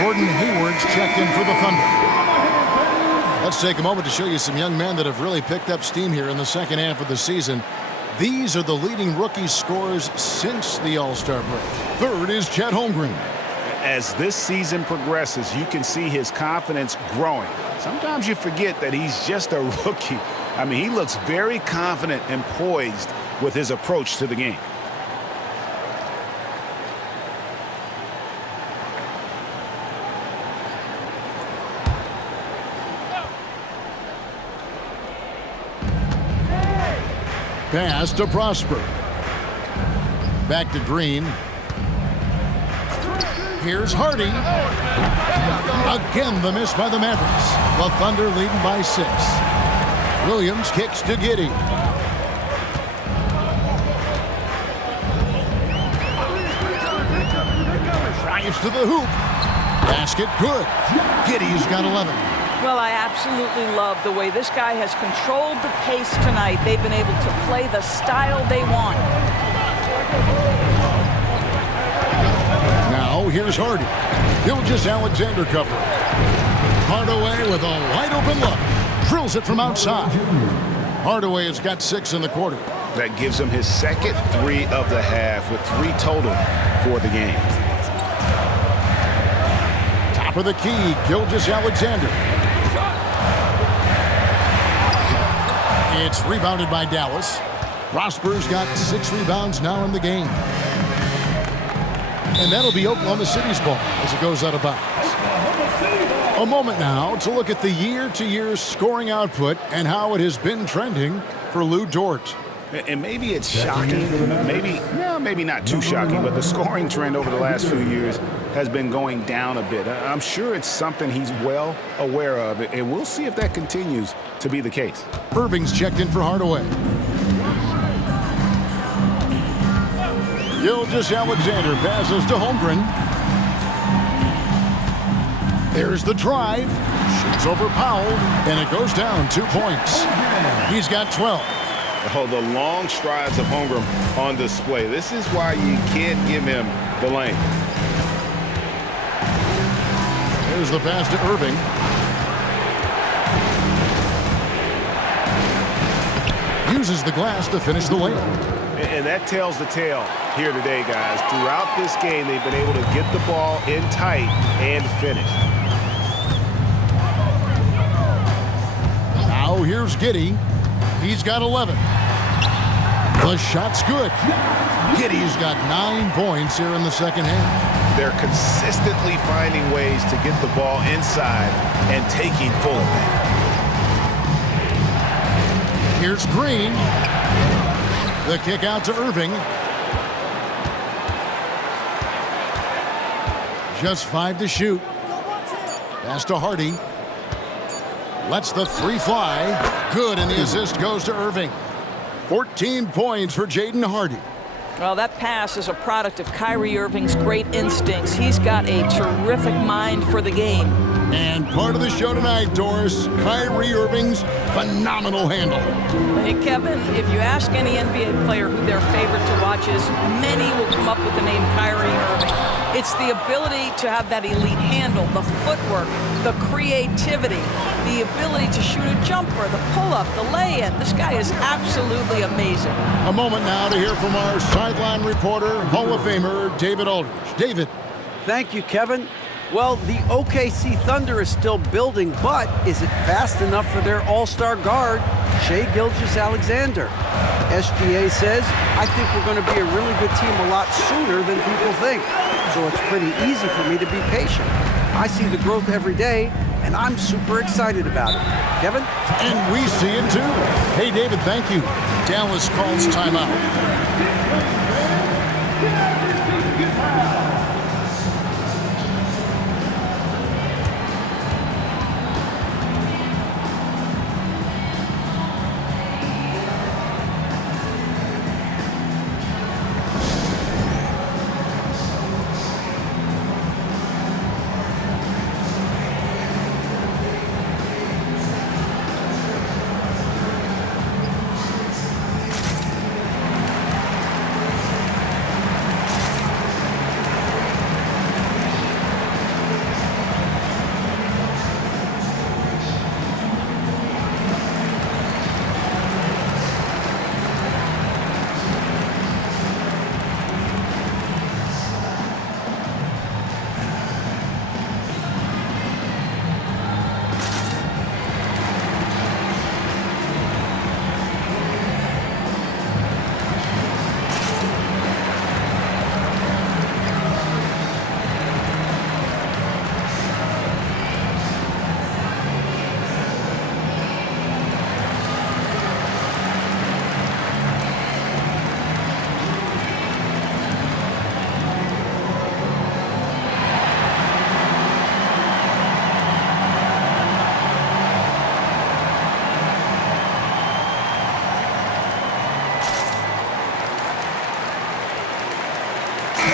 Gordon Hayward's checked in for the Thunder. Let's take a moment to show you some young men that have really picked up steam here in the second half of the season. These are the leading rookie scorers since the All-Star break. Third is Chet Holmgren. As this season progresses, you can see his confidence growing. Sometimes you forget that he's just a rookie. I mean, he looks very confident and poised with his approach to the game. pass to Prosper. Back to Green. Here's Hardy. Again, the miss by the Mavericks. The Thunder leading by 6. Williams kicks to Giddey. Drives to the hoop. Basket good. Giddey's got 11. Well, I absolutely love the way this guy has controlled the pace tonight. They've been able to play the style they want. Now, here's Hardy. Gilgeous-Alexander cover. Hardaway with a wide open look. Drills it from outside. Hardaway has got 6 in the quarter. That gives him his second 3 of the half with 3 total for the game. Top of the key, Gilgeous-Alexander. It's rebounded by Dallas. Prosper's got 6 rebounds now in the game. And that'll be Oklahoma City's ball as it goes out of bounds. A moment now to look at the year-to-year scoring output and how it has been trending for Lou Dort. And maybe it's shocking, maybe not too shocking, but the scoring trend over the last few years has been going down a bit. I'm sure it's something he's well aware of, and we'll see if that continues to be the case. Irving's checked in for Hardaway. Gilgeous-Alexander passes to Holmgren. There's the drive. Shoots over Powell, and it goes down 2 points. He's got 12. Oh, the long strides of Holmgren on display. This is why you can't give him the lane. There's the pass to Irving. Uses the glass to finish the layup. And that tells the tale here today, guys. Throughout this game, they've been able to get the ball in tight and finish. Now here's Giddey. He's got 11. The shot's good. Giddey's got 9 points here in the second half. They're consistently finding ways to get the ball inside and taking full advantage. Here's Green. The kick out to Irving. Just 5 to shoot. Pass to Hardy. Lets the 3 fly. Good, and the assist goes to Irving. 14 points for Jaden Hardy. Well, that pass is a product of Kyrie Irving's great instincts. He's got a terrific mind for the game. And part of the show tonight, Doris, Kyrie Irving's phenomenal handle. Hey, Kevin, if you ask any NBA player who their favorite to watch is, many will come up with the name Kyrie Irving. It's the ability to have that elite handle, the footwork, the creativity, the ability to shoot a jumper, the pull-up, the lay-in. This guy is absolutely amazing. A moment now to hear from our sideline reporter, Hall of Famer David Aldridge. David. Thank you, Kevin. Well, the OKC Thunder is still building, but is it fast enough for their all-star guard, Shai Gilgeous-Alexander? SGA says, I think we're going to be a really good team a lot sooner than people think. So it's pretty easy for me to be patient. I see the growth every day, and I'm super excited about it. Kevin? And we see it too. Hey, David, thank you. Dallas calls timeout.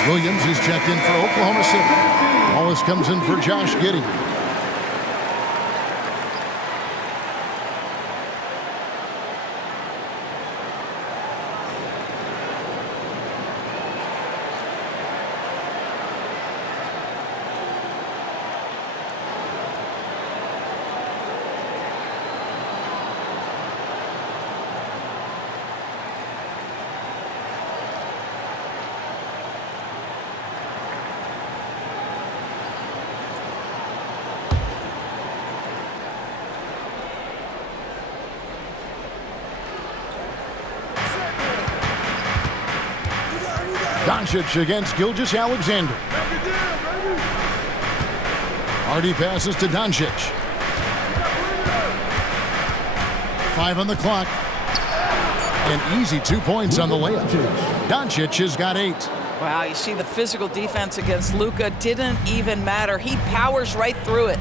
Williams is checked in for Oklahoma City. Wallace comes in for Josh Giddey. Doncic against Gilgeous-Alexander. Hardy passes to Doncic. 5 on the clock. An easy 2 points on the layup. Doncic has got 8. Wow, you see the physical defense against Luka didn't even matter. He powers right through it.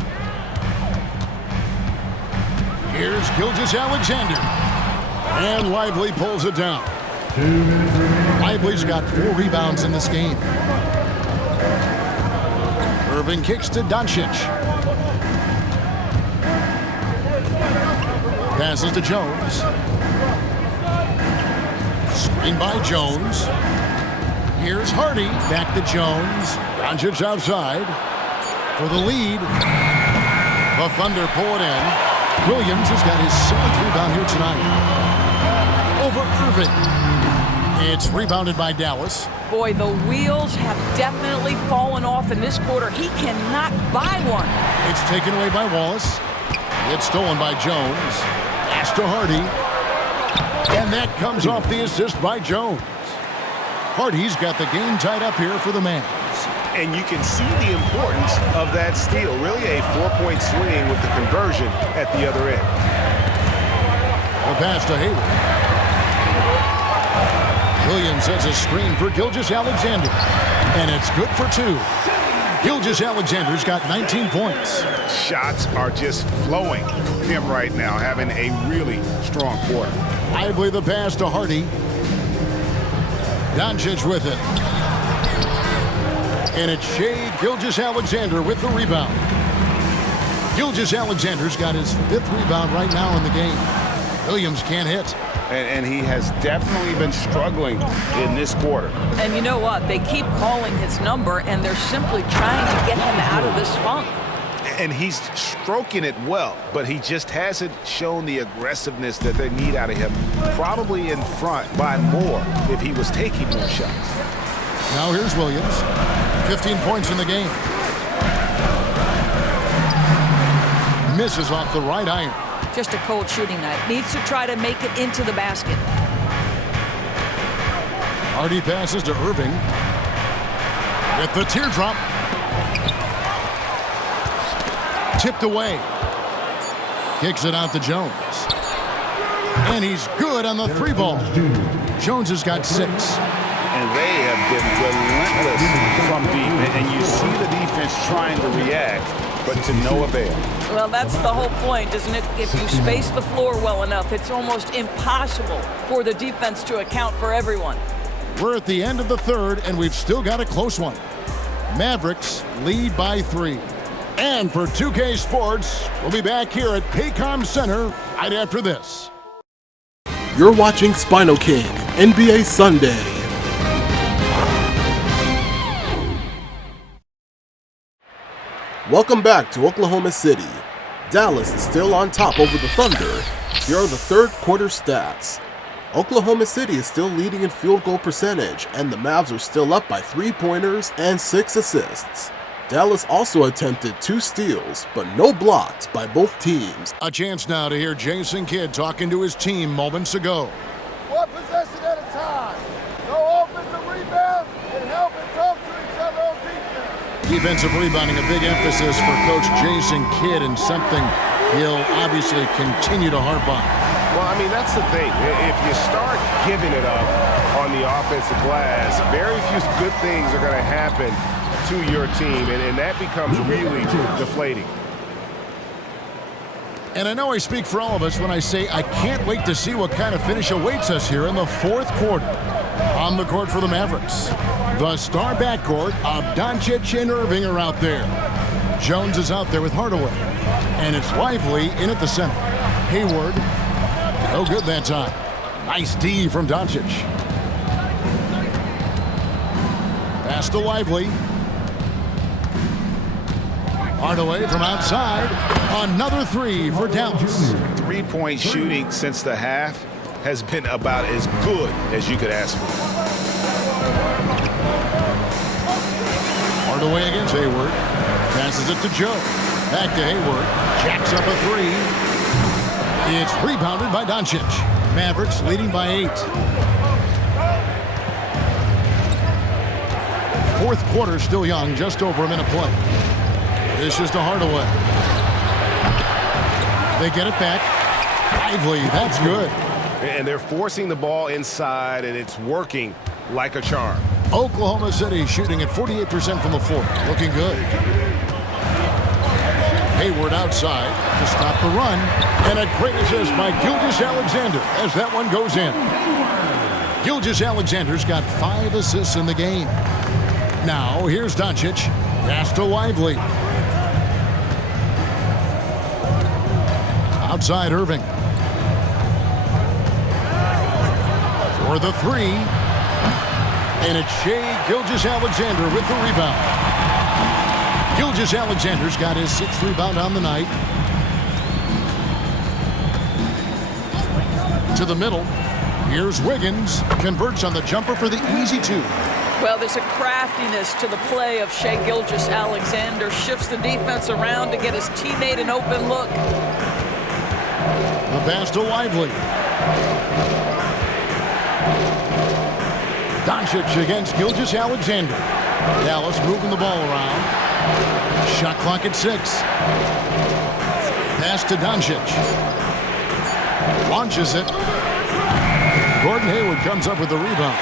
Here's Gilgeous-Alexander. And Lively pulls it down. Lively's got 4 rebounds in this game. Irving kicks to Doncic. Passes to Jones. Screen by Jones. Here's Hardy. Back to Jones. Doncic outside. For the lead. The Thunder pull it in. Williams has got his 7th rebound here tonight. Over Irving. It's rebounded by Dallas. Boy, the wheels have definitely fallen off in this quarter. He cannot buy one. It's taken away by Wallace. It's stolen by Jones. Pass to Hardy. And that comes off the assist by Jones. Hardy's got the game tied up here for the Mavs. And you can see the importance of that steal. Really a 4-point swing with the conversion at the other end. The pass to Hayward. Williams sets a screen for Gilgeous-Alexander. And it's good for 2. Gilgeous-Alexander's got 19 points. Shots are just flowing for him right now, having a really strong quarter. Lively the pass to Hardy. Doncic with it. And it's Shai Gilgeous-Alexander with the rebound. Gilgeous-Alexander's got his 5th rebound right now in the game. Williams can't hit. And he has definitely been struggling in this quarter. And you know what? They keep calling his number, and they're simply trying to get him out of this funk. And he's stroking it well, but he just hasn't shown the aggressiveness that they need out of him. Probably in front by more if he was taking more shots. Now here's Williams. 15 points in the game. Misses off the right iron. Just a cold shooting night. Needs to try to make it into the basket. Hardy passes to Irving. With the teardrop. Tipped away. Kicks it out to Jones. And he's good on the 3-ball. Jones has got 6. And they have been relentless from deep. And you see the defense trying to react, but to no avail. Well, that's the whole point, isn't it? If you space the floor well enough, it's almost impossible for the defense to account for everyone. We're at the end of the 3rd, and we've still got a close one. Mavericks lead by 3. And for 2K Sports, we'll be back here at Paycom Center right after this. You're watching SpinoKing NBA Sunday. Welcome back to Oklahoma City. Dallas is still on top over the Thunder. Here are the 3rd quarter stats. Oklahoma City is still leading in field goal percentage, and the Mavs are still up by 3-pointers and 6 assists. Dallas also attempted 2 steals, but no blocks by both teams. A chance now to hear Jason Kidd talking to his team moments ago. One possession at a time. No offensive rebounds and help and talk to each other on defense. Defensive rebounding, a big emphasis for Coach Jason Kidd, and something he'll obviously continue to harp on. Well, I mean, that's the thing. If you start giving it up on the offensive glass, very few good things are going to happen to your team, and that becomes really deflating. And I know I speak for all of us when I say I can't wait to see what kind of finish awaits us here in the 4th quarter. On the court for the Mavericks, The star backcourt of Doncic and Irving are out there. Jones is out there with Hardaway. And it's Lively in at the center. Hayward, no good that time. Nice D from Doncic. Pass to Lively. Hardaway from outside. Another three for Dallas. Three-point shooting since the half has been about as good as you could ask for. Hardaway against Hayward. Passes it to Joe. Back to Hayward. Jacks up a three. It's rebounded by Doncic. Mavericks leading by 8. Fourth quarter still young, just over a minute play. This is to Hardaway. They get it back. Lively, that's good. And they're forcing the ball inside, and it's working like a charm. Oklahoma City shooting at 48% from the floor. Looking good. Hayward outside to stop the run. And a great assist by Gilgeous-Alexander as that one goes in. Gilgeous-Alexander's got 5 assists in the game. Now, here's Doncic. Pass to Lively. Outside Irving. For the three. And it's Shai Gilgeous-Alexander with the rebound. Gilgeous-Alexander's got his 6th rebound on the night. To the middle. Here's Wiggins. Converts on the jumper for the easy 2. Well, there's a craftiness to the play of Shai Gilgeous-Alexander. Shifts the defense around to get his teammate an open look. The pass to Lively. Doncic against Gilgeous-Alexander. Dallas moving the ball around. Shot clock at 6. Pass to Doncic. Launches it. Gordon Hayward comes up with the rebound.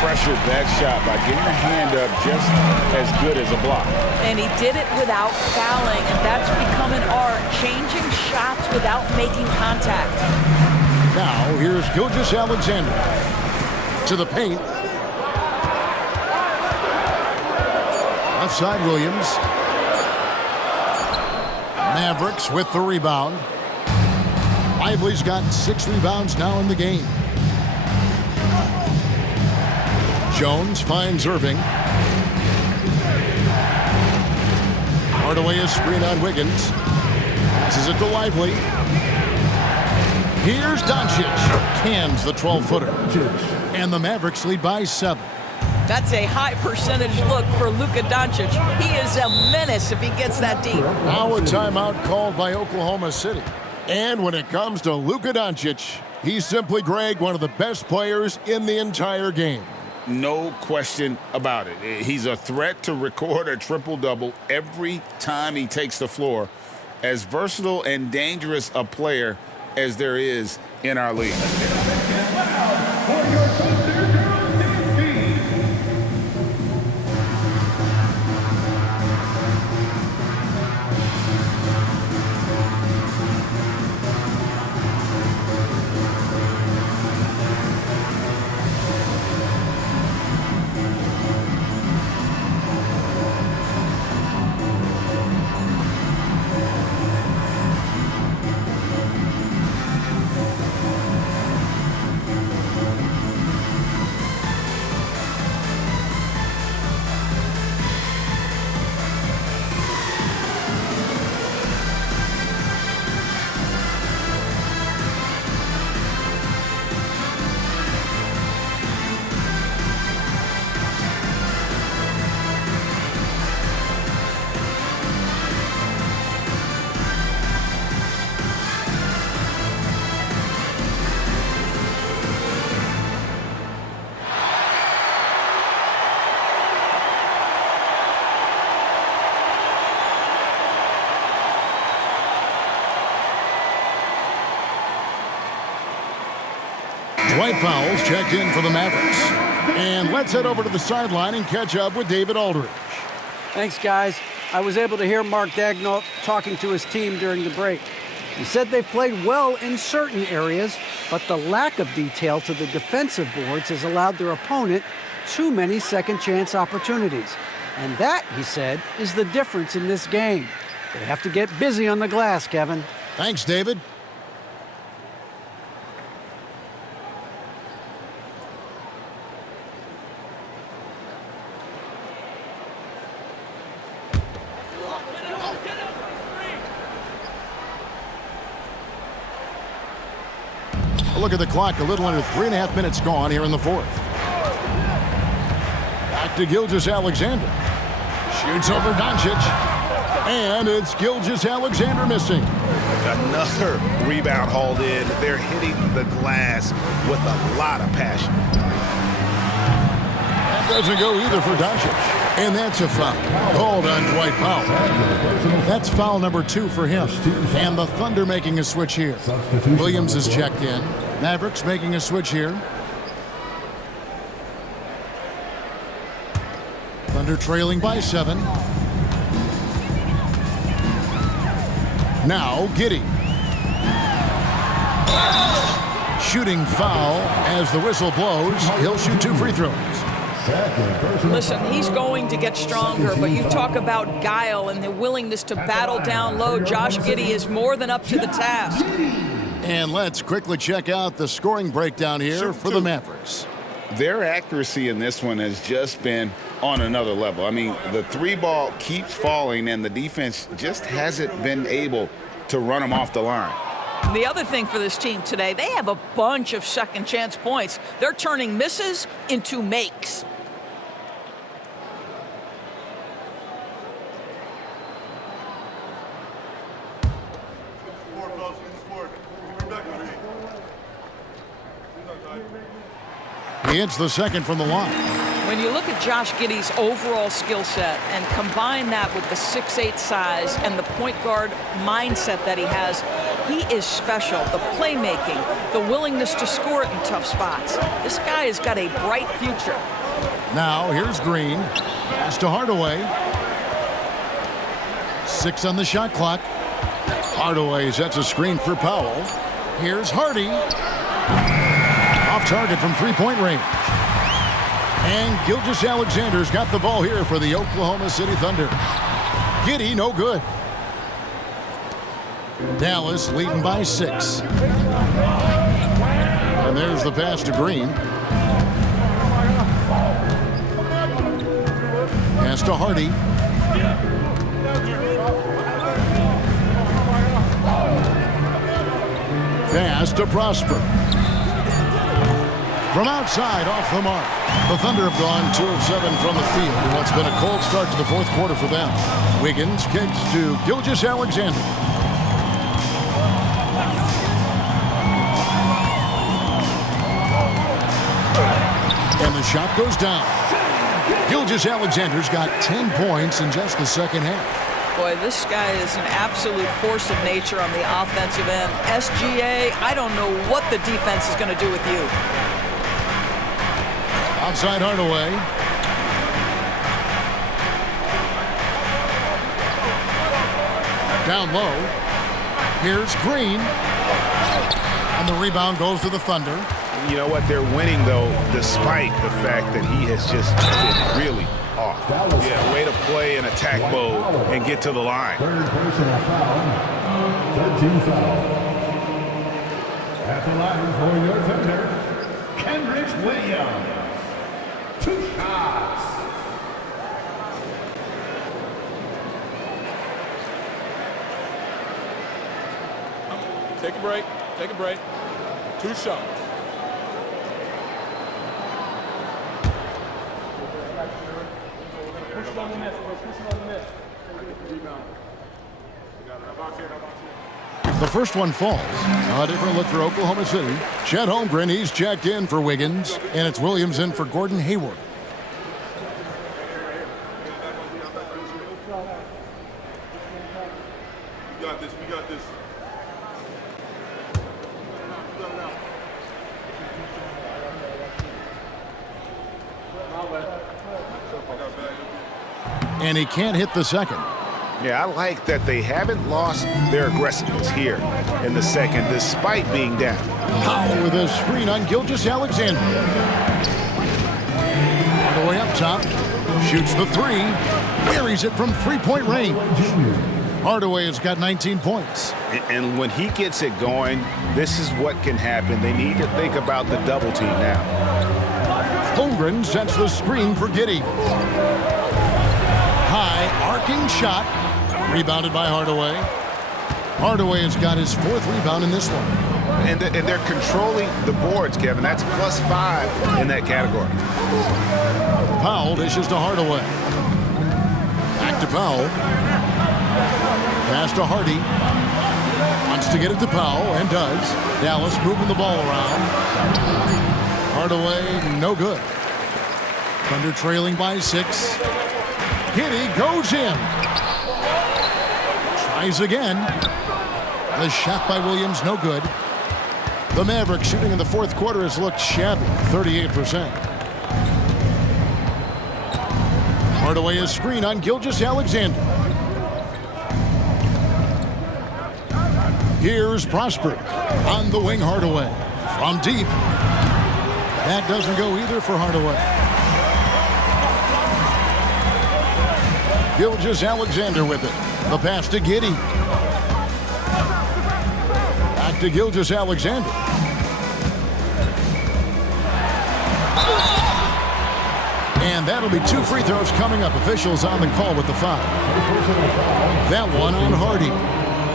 Pressured that shot by getting a hand up just as good as a block. And he did it without fouling, and that's become an art, changing shots without making contact. Now, here's Gilgeous-Alexander to the paint. Left side, Williams. Mavericks with the rebound. Lively's got 6 rebounds now in the game. Jones finds Irving. Hardaway is screen on Wiggins. Passes it to Lively. Here's Doncic. Cans the 12-footer. And the Mavericks lead by 7. That's a high percentage look for Luka Doncic. He is a menace if he gets that deep. Now a timeout called by Oklahoma City. And when it comes to Luka Doncic, he's simply, Greg, one of the best players in the entire game. No question about it. He's a threat to record a triple-double every time he takes the floor. As versatile and dangerous a player as there is in our league. Dwight Powell's checked in for the Mavericks. And let's head over to the sideline and catch up with David Aldridge. Thanks, guys. I was able to hear Mark Daigneault talking to his team during the break. He said they've played well in certain areas, but the lack of detail to the defensive boards has allowed their opponent too many second-chance opportunities. And that, he said, is the difference in this game. They have to get busy on the glass, Kevin. Thanks, David. Look at the clock, a little under 3.5 minutes gone here in the fourth. Back to Gilgeous-Alexander. Shoots over Doncic. And it's Gilgeous-Alexander missing. Another rebound hauled in. They're hitting the glass with a lot of passion. That doesn't go either for Doncic. And that's a foul. Called on Dwight Powell. That's foul number 2 for him. And the Thunder making a switch here. Williams is checked in. Mavericks making a switch here. Thunder trailing by 7. Now Giddey. Shooting foul as the whistle blows. He'll shoot 2 free throws. Listen, he's going to get stronger, but you talk about guile and the willingness to battle down low. Josh Giddey is more than up to the task. And let's quickly check out the scoring breakdown here for the Mavericks. Their accuracy in this one has just been on another level. I mean, the 3-ball keeps falling, and the defense just hasn't been able to run them off the line. The other thing for this team today, they have a bunch of second chance points. They're turning misses into makes. He hits the second from the line. When you look at Josh Giddey's overall skill set and combine that with the 6'8" size and the point guard mindset that he has, he is special. The playmaking, the willingness to score it in tough spots. This guy has got a bright future. Now here's Green. Pass to Hardaway. 6 on the shot clock. Hardaway sets a screen for Powell. Here's Hardy. Off target from 3-point range. And Gilgeous-Alexander's got the ball here for the Oklahoma City Thunder. Giddey, no good. Dallas leading by 6. And there's the pass to Green. Pass to Hardy. Pass to Prosper. From outside, off the mark. The Thunder have gone 2 of 7 from the field in what's been a cold start to the fourth quarter for them. Wiggins kicks to Gilgeous-Alexander. And the shot goes down. Gilgeous-Alexander's got 10 points in just the second half. Boy, this guy is an absolute force of nature on the offensive end. SGA, I don't know what the defense is going to do with you. Outside Hardaway. Down low. Here's Green. And the rebound goes to the Thunder. You know what? They're winning, though, despite the fact that he has just been really off. Yeah, way to play in attack mode and get to the line. Third personal foul. 13 foul. At the line for your Thunder, Kenrich Williams. 2 shots. Take a break. Take a break. 2 shots. The first one falls. A different look for Oklahoma City. Chet Holmgren, he's checked in for Wiggins, and it's Williams in for Gordon Hayward. We got this. We got this. And he can't hit the second. Yeah, I like that they haven't lost their aggressiveness here in the second, despite being down. Powell with a screen on Gilgeous-Alexander. All the way up top. Shoots the three. Buries it from three-point range. Hardaway has got 19 points. And when he gets it going, this is what can happen. They need to think about the double team now. Holmgren sets the screen for Giddey. High arcing shot. Rebounded by Hardaway. Hardaway has got his fourth rebound in this one. And they're controlling the boards, Kevin. That's +5 in that category. Powell dishes to Hardaway. Back to Powell. Pass to Hardy. Wants to get it to Powell, and does. Dallas moving the ball around. Hardaway, no good. Thunder trailing by 6. Giddey goes in. Tries again. The shot by Williams, no good. The Mavericks shooting in the fourth quarter has looked shabby, 38%. Hardaway is screen on Gilgeous-Alexander. Here's Prosper on the wing. Hardaway from deep. That doesn't go either for Hardaway. Gilgeous-Alexander with it. The pass to Giddey. Back to Gilgeous-Alexander. And that'll be 2 free throws coming up. Officials on the call with the foul. That one on Hardy.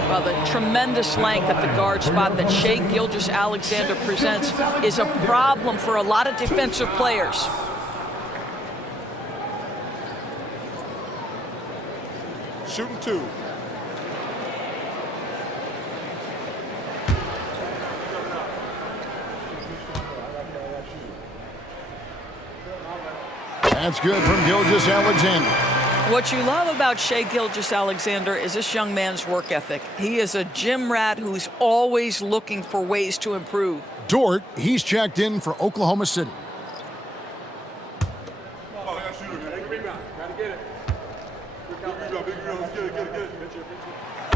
Well, the tremendous length at the guard spot that Shai Gilgeous-Alexander presents is a problem for a lot of defensive players. Shooting 2. That's good from Gilgeous-Alexander. What you love about Shai Gilgeous-Alexander is this young man's work ethic. He is a gym rat who's always looking for ways to improve. Dort, he's checked in for Oklahoma City.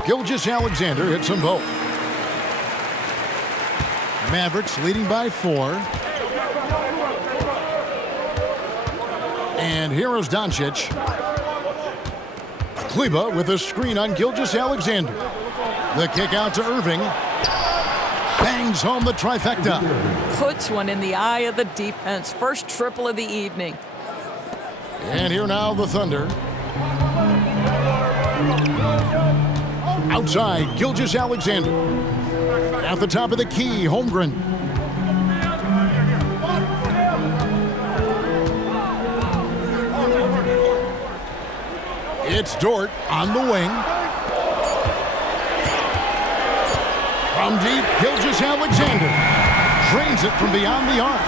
Gilgeous-Alexander hits them both. Mavericks leading by 4. And here is Doncic. Kleba with a screen on Gilgeous-Alexander. The kick out to Irving. Bangs home the trifecta. Puts one in the eye of the defense. First triple of the evening. And here now the Thunder. Outside, Gilgeous-Alexander. At the top of the key, Holmgren. It's Dort on the wing. From deep, Gilgeous-Alexander drains it from beyond the arc.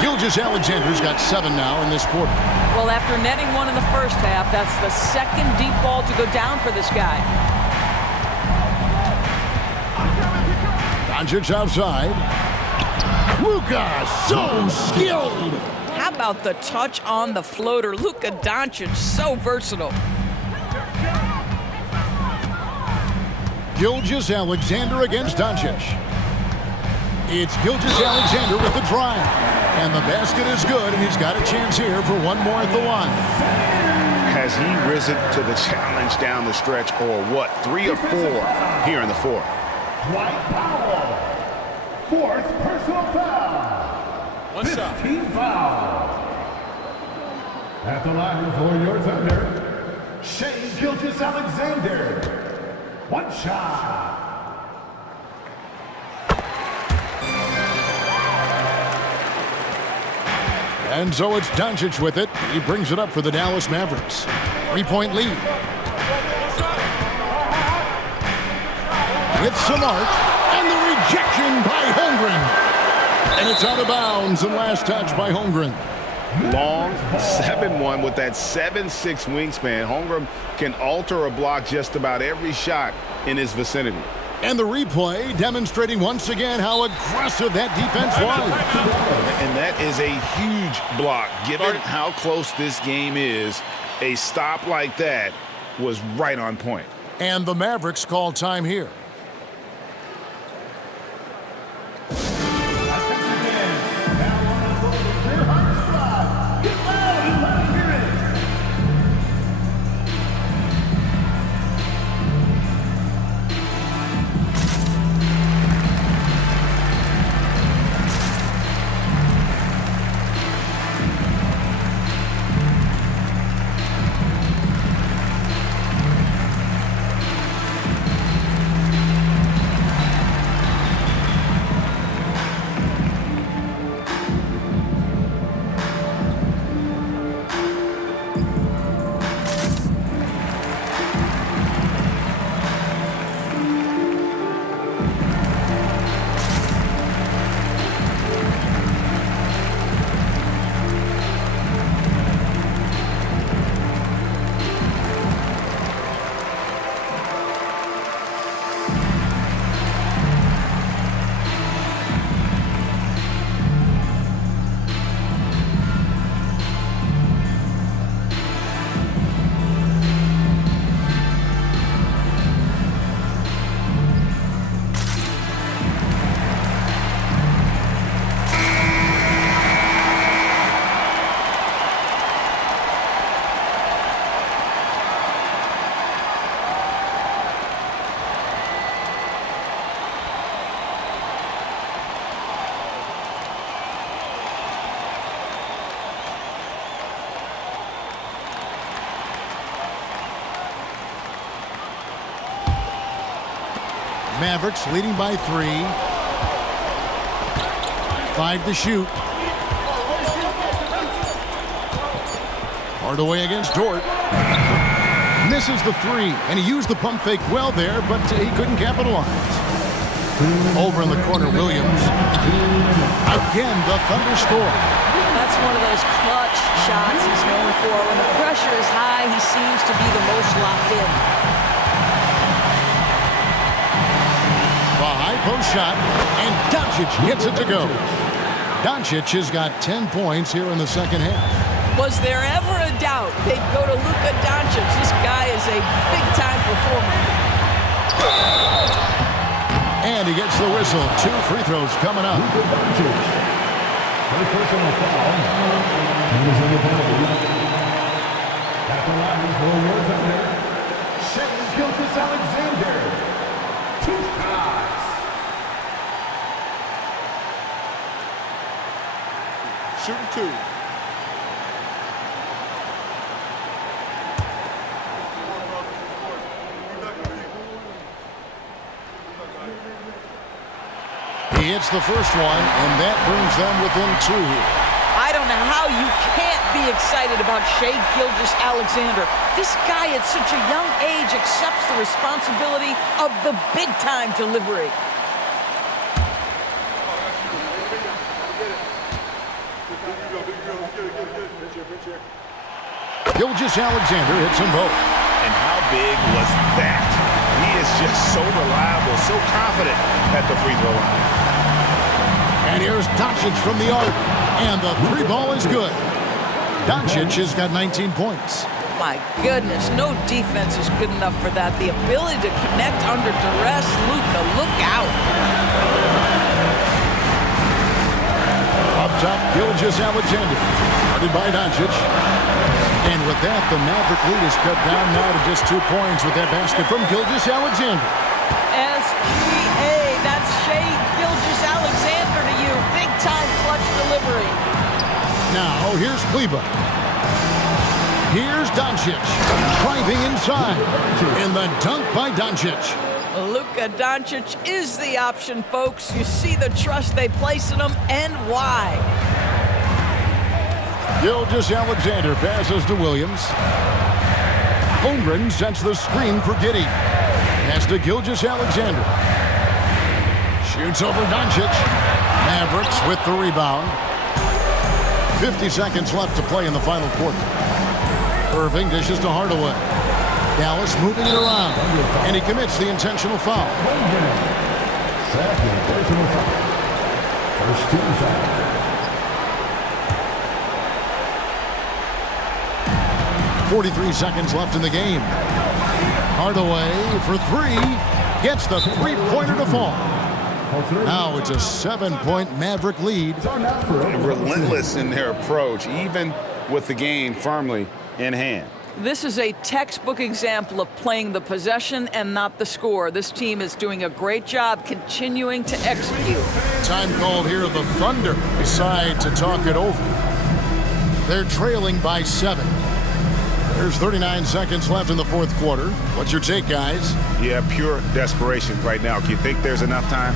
Gilgeous-Alexander's got 7 now in this quarter. Well, after netting one in the first half, that's the second deep ball to go down for this guy. Doncic outside. Luka, so skilled. How about the touch on the floater? Luka Doncic, so versatile. Gilgeous-Alexander against Doncic. It's Gilgeous-Alexander with the drive. And the basket is good, and he's got a chance here for one more at the line. Has he risen to the challenge down the stretch, or what? 3 or 4 here in the fourth. Dwight Powell. 4th personal foul. 15 foul. At the line for your Thunder, Shai Gilgeous-Alexander. 1 shot. And so it's Doncic with it. He brings it up for the Dallas Mavericks. 3-point lead. With Samart, and the rejection by Holmgren. And it's out of bounds, and last touch by Holmgren. Long 7-1 with that 7'6" wingspan. Holmgren can alter a block just about every shot in his vicinity. And the replay demonstrating once again how aggressive that defense was. And that is a huge block. Given how close this game is, a stop like that was right on point. And the Mavericks call time here. Mavericks leading by 3. 5 to shoot. Hardaway against Dort. Misses the 3, and he used the pump fake well there, but he couldn't capitalize. Over in the corner, Williams. Again, the Thunder score. That's one of those clutch shots he's known for. When the pressure is high, he seems to be the most locked in. A high post shot, and Doncic gets it to go. Doncic has got 10 points here in the second half. Was there ever a doubt they'd go to Luka Doncic? This guy is a big-time performer. And he gets the whistle. 2 free throws coming up. First personal foul. He was in the penalty. At the line for your thunder, Shai Gilgeous-Alexander. 2 shots. Shooting 2. He hits the first one, and that brings them within 2. I don't know how you can't be excited about Shai Gilgeous-Alexander. This guy at such a young age accepts the responsibility of the big-time delivery. Gilgeous-Alexander hits them both. And how big was that? He is just so reliable, so confident at the free throw line. And here's Doncic from the arc, and the 3 ball is good. Doncic has got 19 points. My goodness, no defense is good enough for that. The ability to connect under duress, Luka, look out. Up top, Gilgeous-Alexander, guarded by Doncic. And with that, the Maverick lead is cut down now to just 2 points with that basket from Gilgeous-Alexander. SGA, that's Shai Gilgeous-Alexander to you. Big-time clutch delivery. Now, here's Kleber. Here's Doncic, driving inside. And the dunk by Doncic. Luka Doncic is the option, folks. You see the trust they place in him and why. Gilgeous-Alexander passes to Williams. Holmgren sets the screen for Giddey. Pass to Gilgeous-Alexander. Shoots over Doncic. Mavericks with the rebound. 50 seconds left to play in the final quarter. Irving dishes to Hardaway. Dallas moving it around. And he commits the intentional foul. Second personal foul. First team foul. 43 seconds left in the game. Hardaway for three. Gets the three-pointer to fall. Now it's a 7-point Maverick lead. Relentless in their approach, even with the game firmly in hand. This is a textbook example of playing the possession and not the score. This team is doing a great job continuing to execute. Time called here. The Thunder decide to talk it over. They're trailing by 7. There's 39 seconds left in the fourth quarter. What's your take, guys? Yeah, pure desperation right now. Do you think there's enough time?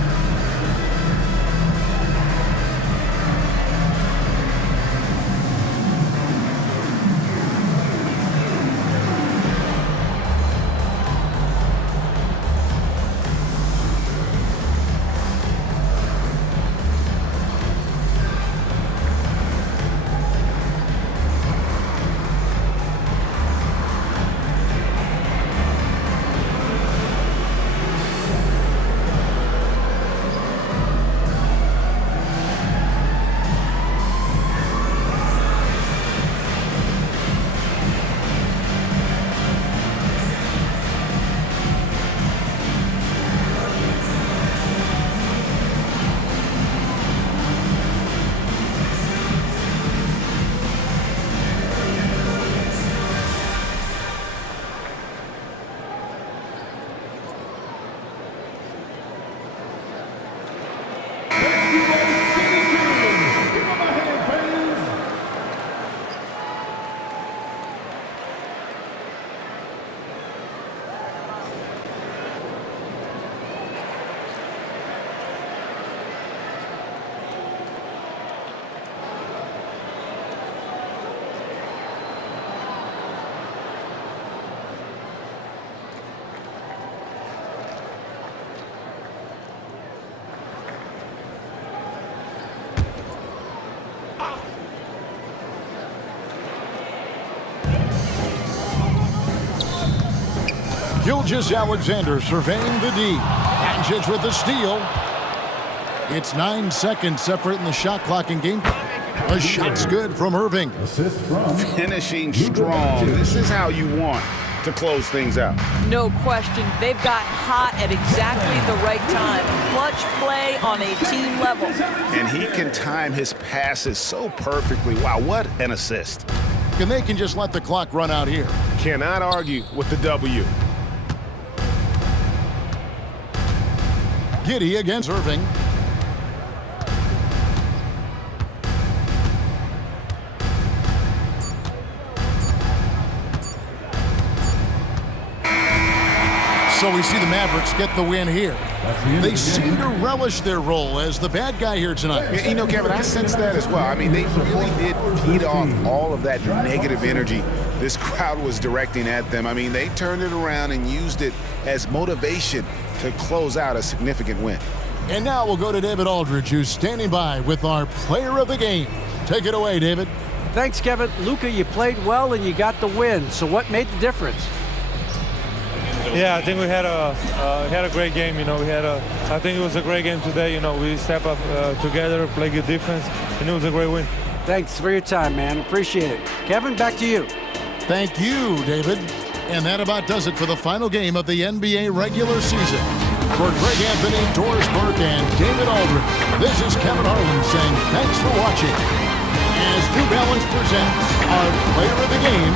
Gilgeous-Alexander surveying the D. Doncic with the steal. It's 9 seconds separating the shot clock and game. A shot's good from Irving. Finishing strong. This is how you want to close things out. No question. They've got hot at exactly the right time. Clutch play on a team level. And he can time his passes so perfectly. Wow, what an assist. And they can just let the clock run out here. Cannot argue with the W. Giddey against Irving. So we see the Mavericks get the win here. They seem to relish their role as the bad guy here tonight. You know, Kevin, I sense that as well. I mean, they really did feed off all of that negative energy this crowd was directing at them. I mean, they turned it around and used it as motivation to close out a significant win. And now we'll go to David Aldridge, who's standing by with our player of the game. Take it away, David. Thanks, Kevin. Luka, you played well and you got the win. So what made the difference? Yeah, I think we had a great game. You know, I think it was a great game today. You know, we step up together, play good defense, and it was a great win. Thanks for your time, man. Appreciate it. Kevin, back to you. Thank you, David. And that about does it for the final game of the NBA regular season. For Greg Anthony, Doris Burke, and David Aldridge, this is Kevin Harlan saying thanks for watching. As New Balance presents our player of the game,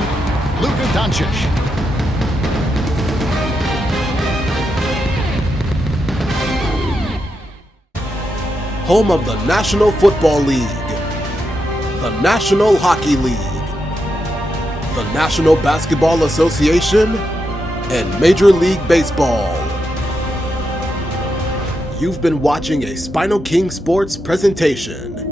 Luka Doncic. Home of the National Football League, the National Hockey League, the National Basketball Association, and Major League Baseball. You've been watching a SpinoKing Sports presentation.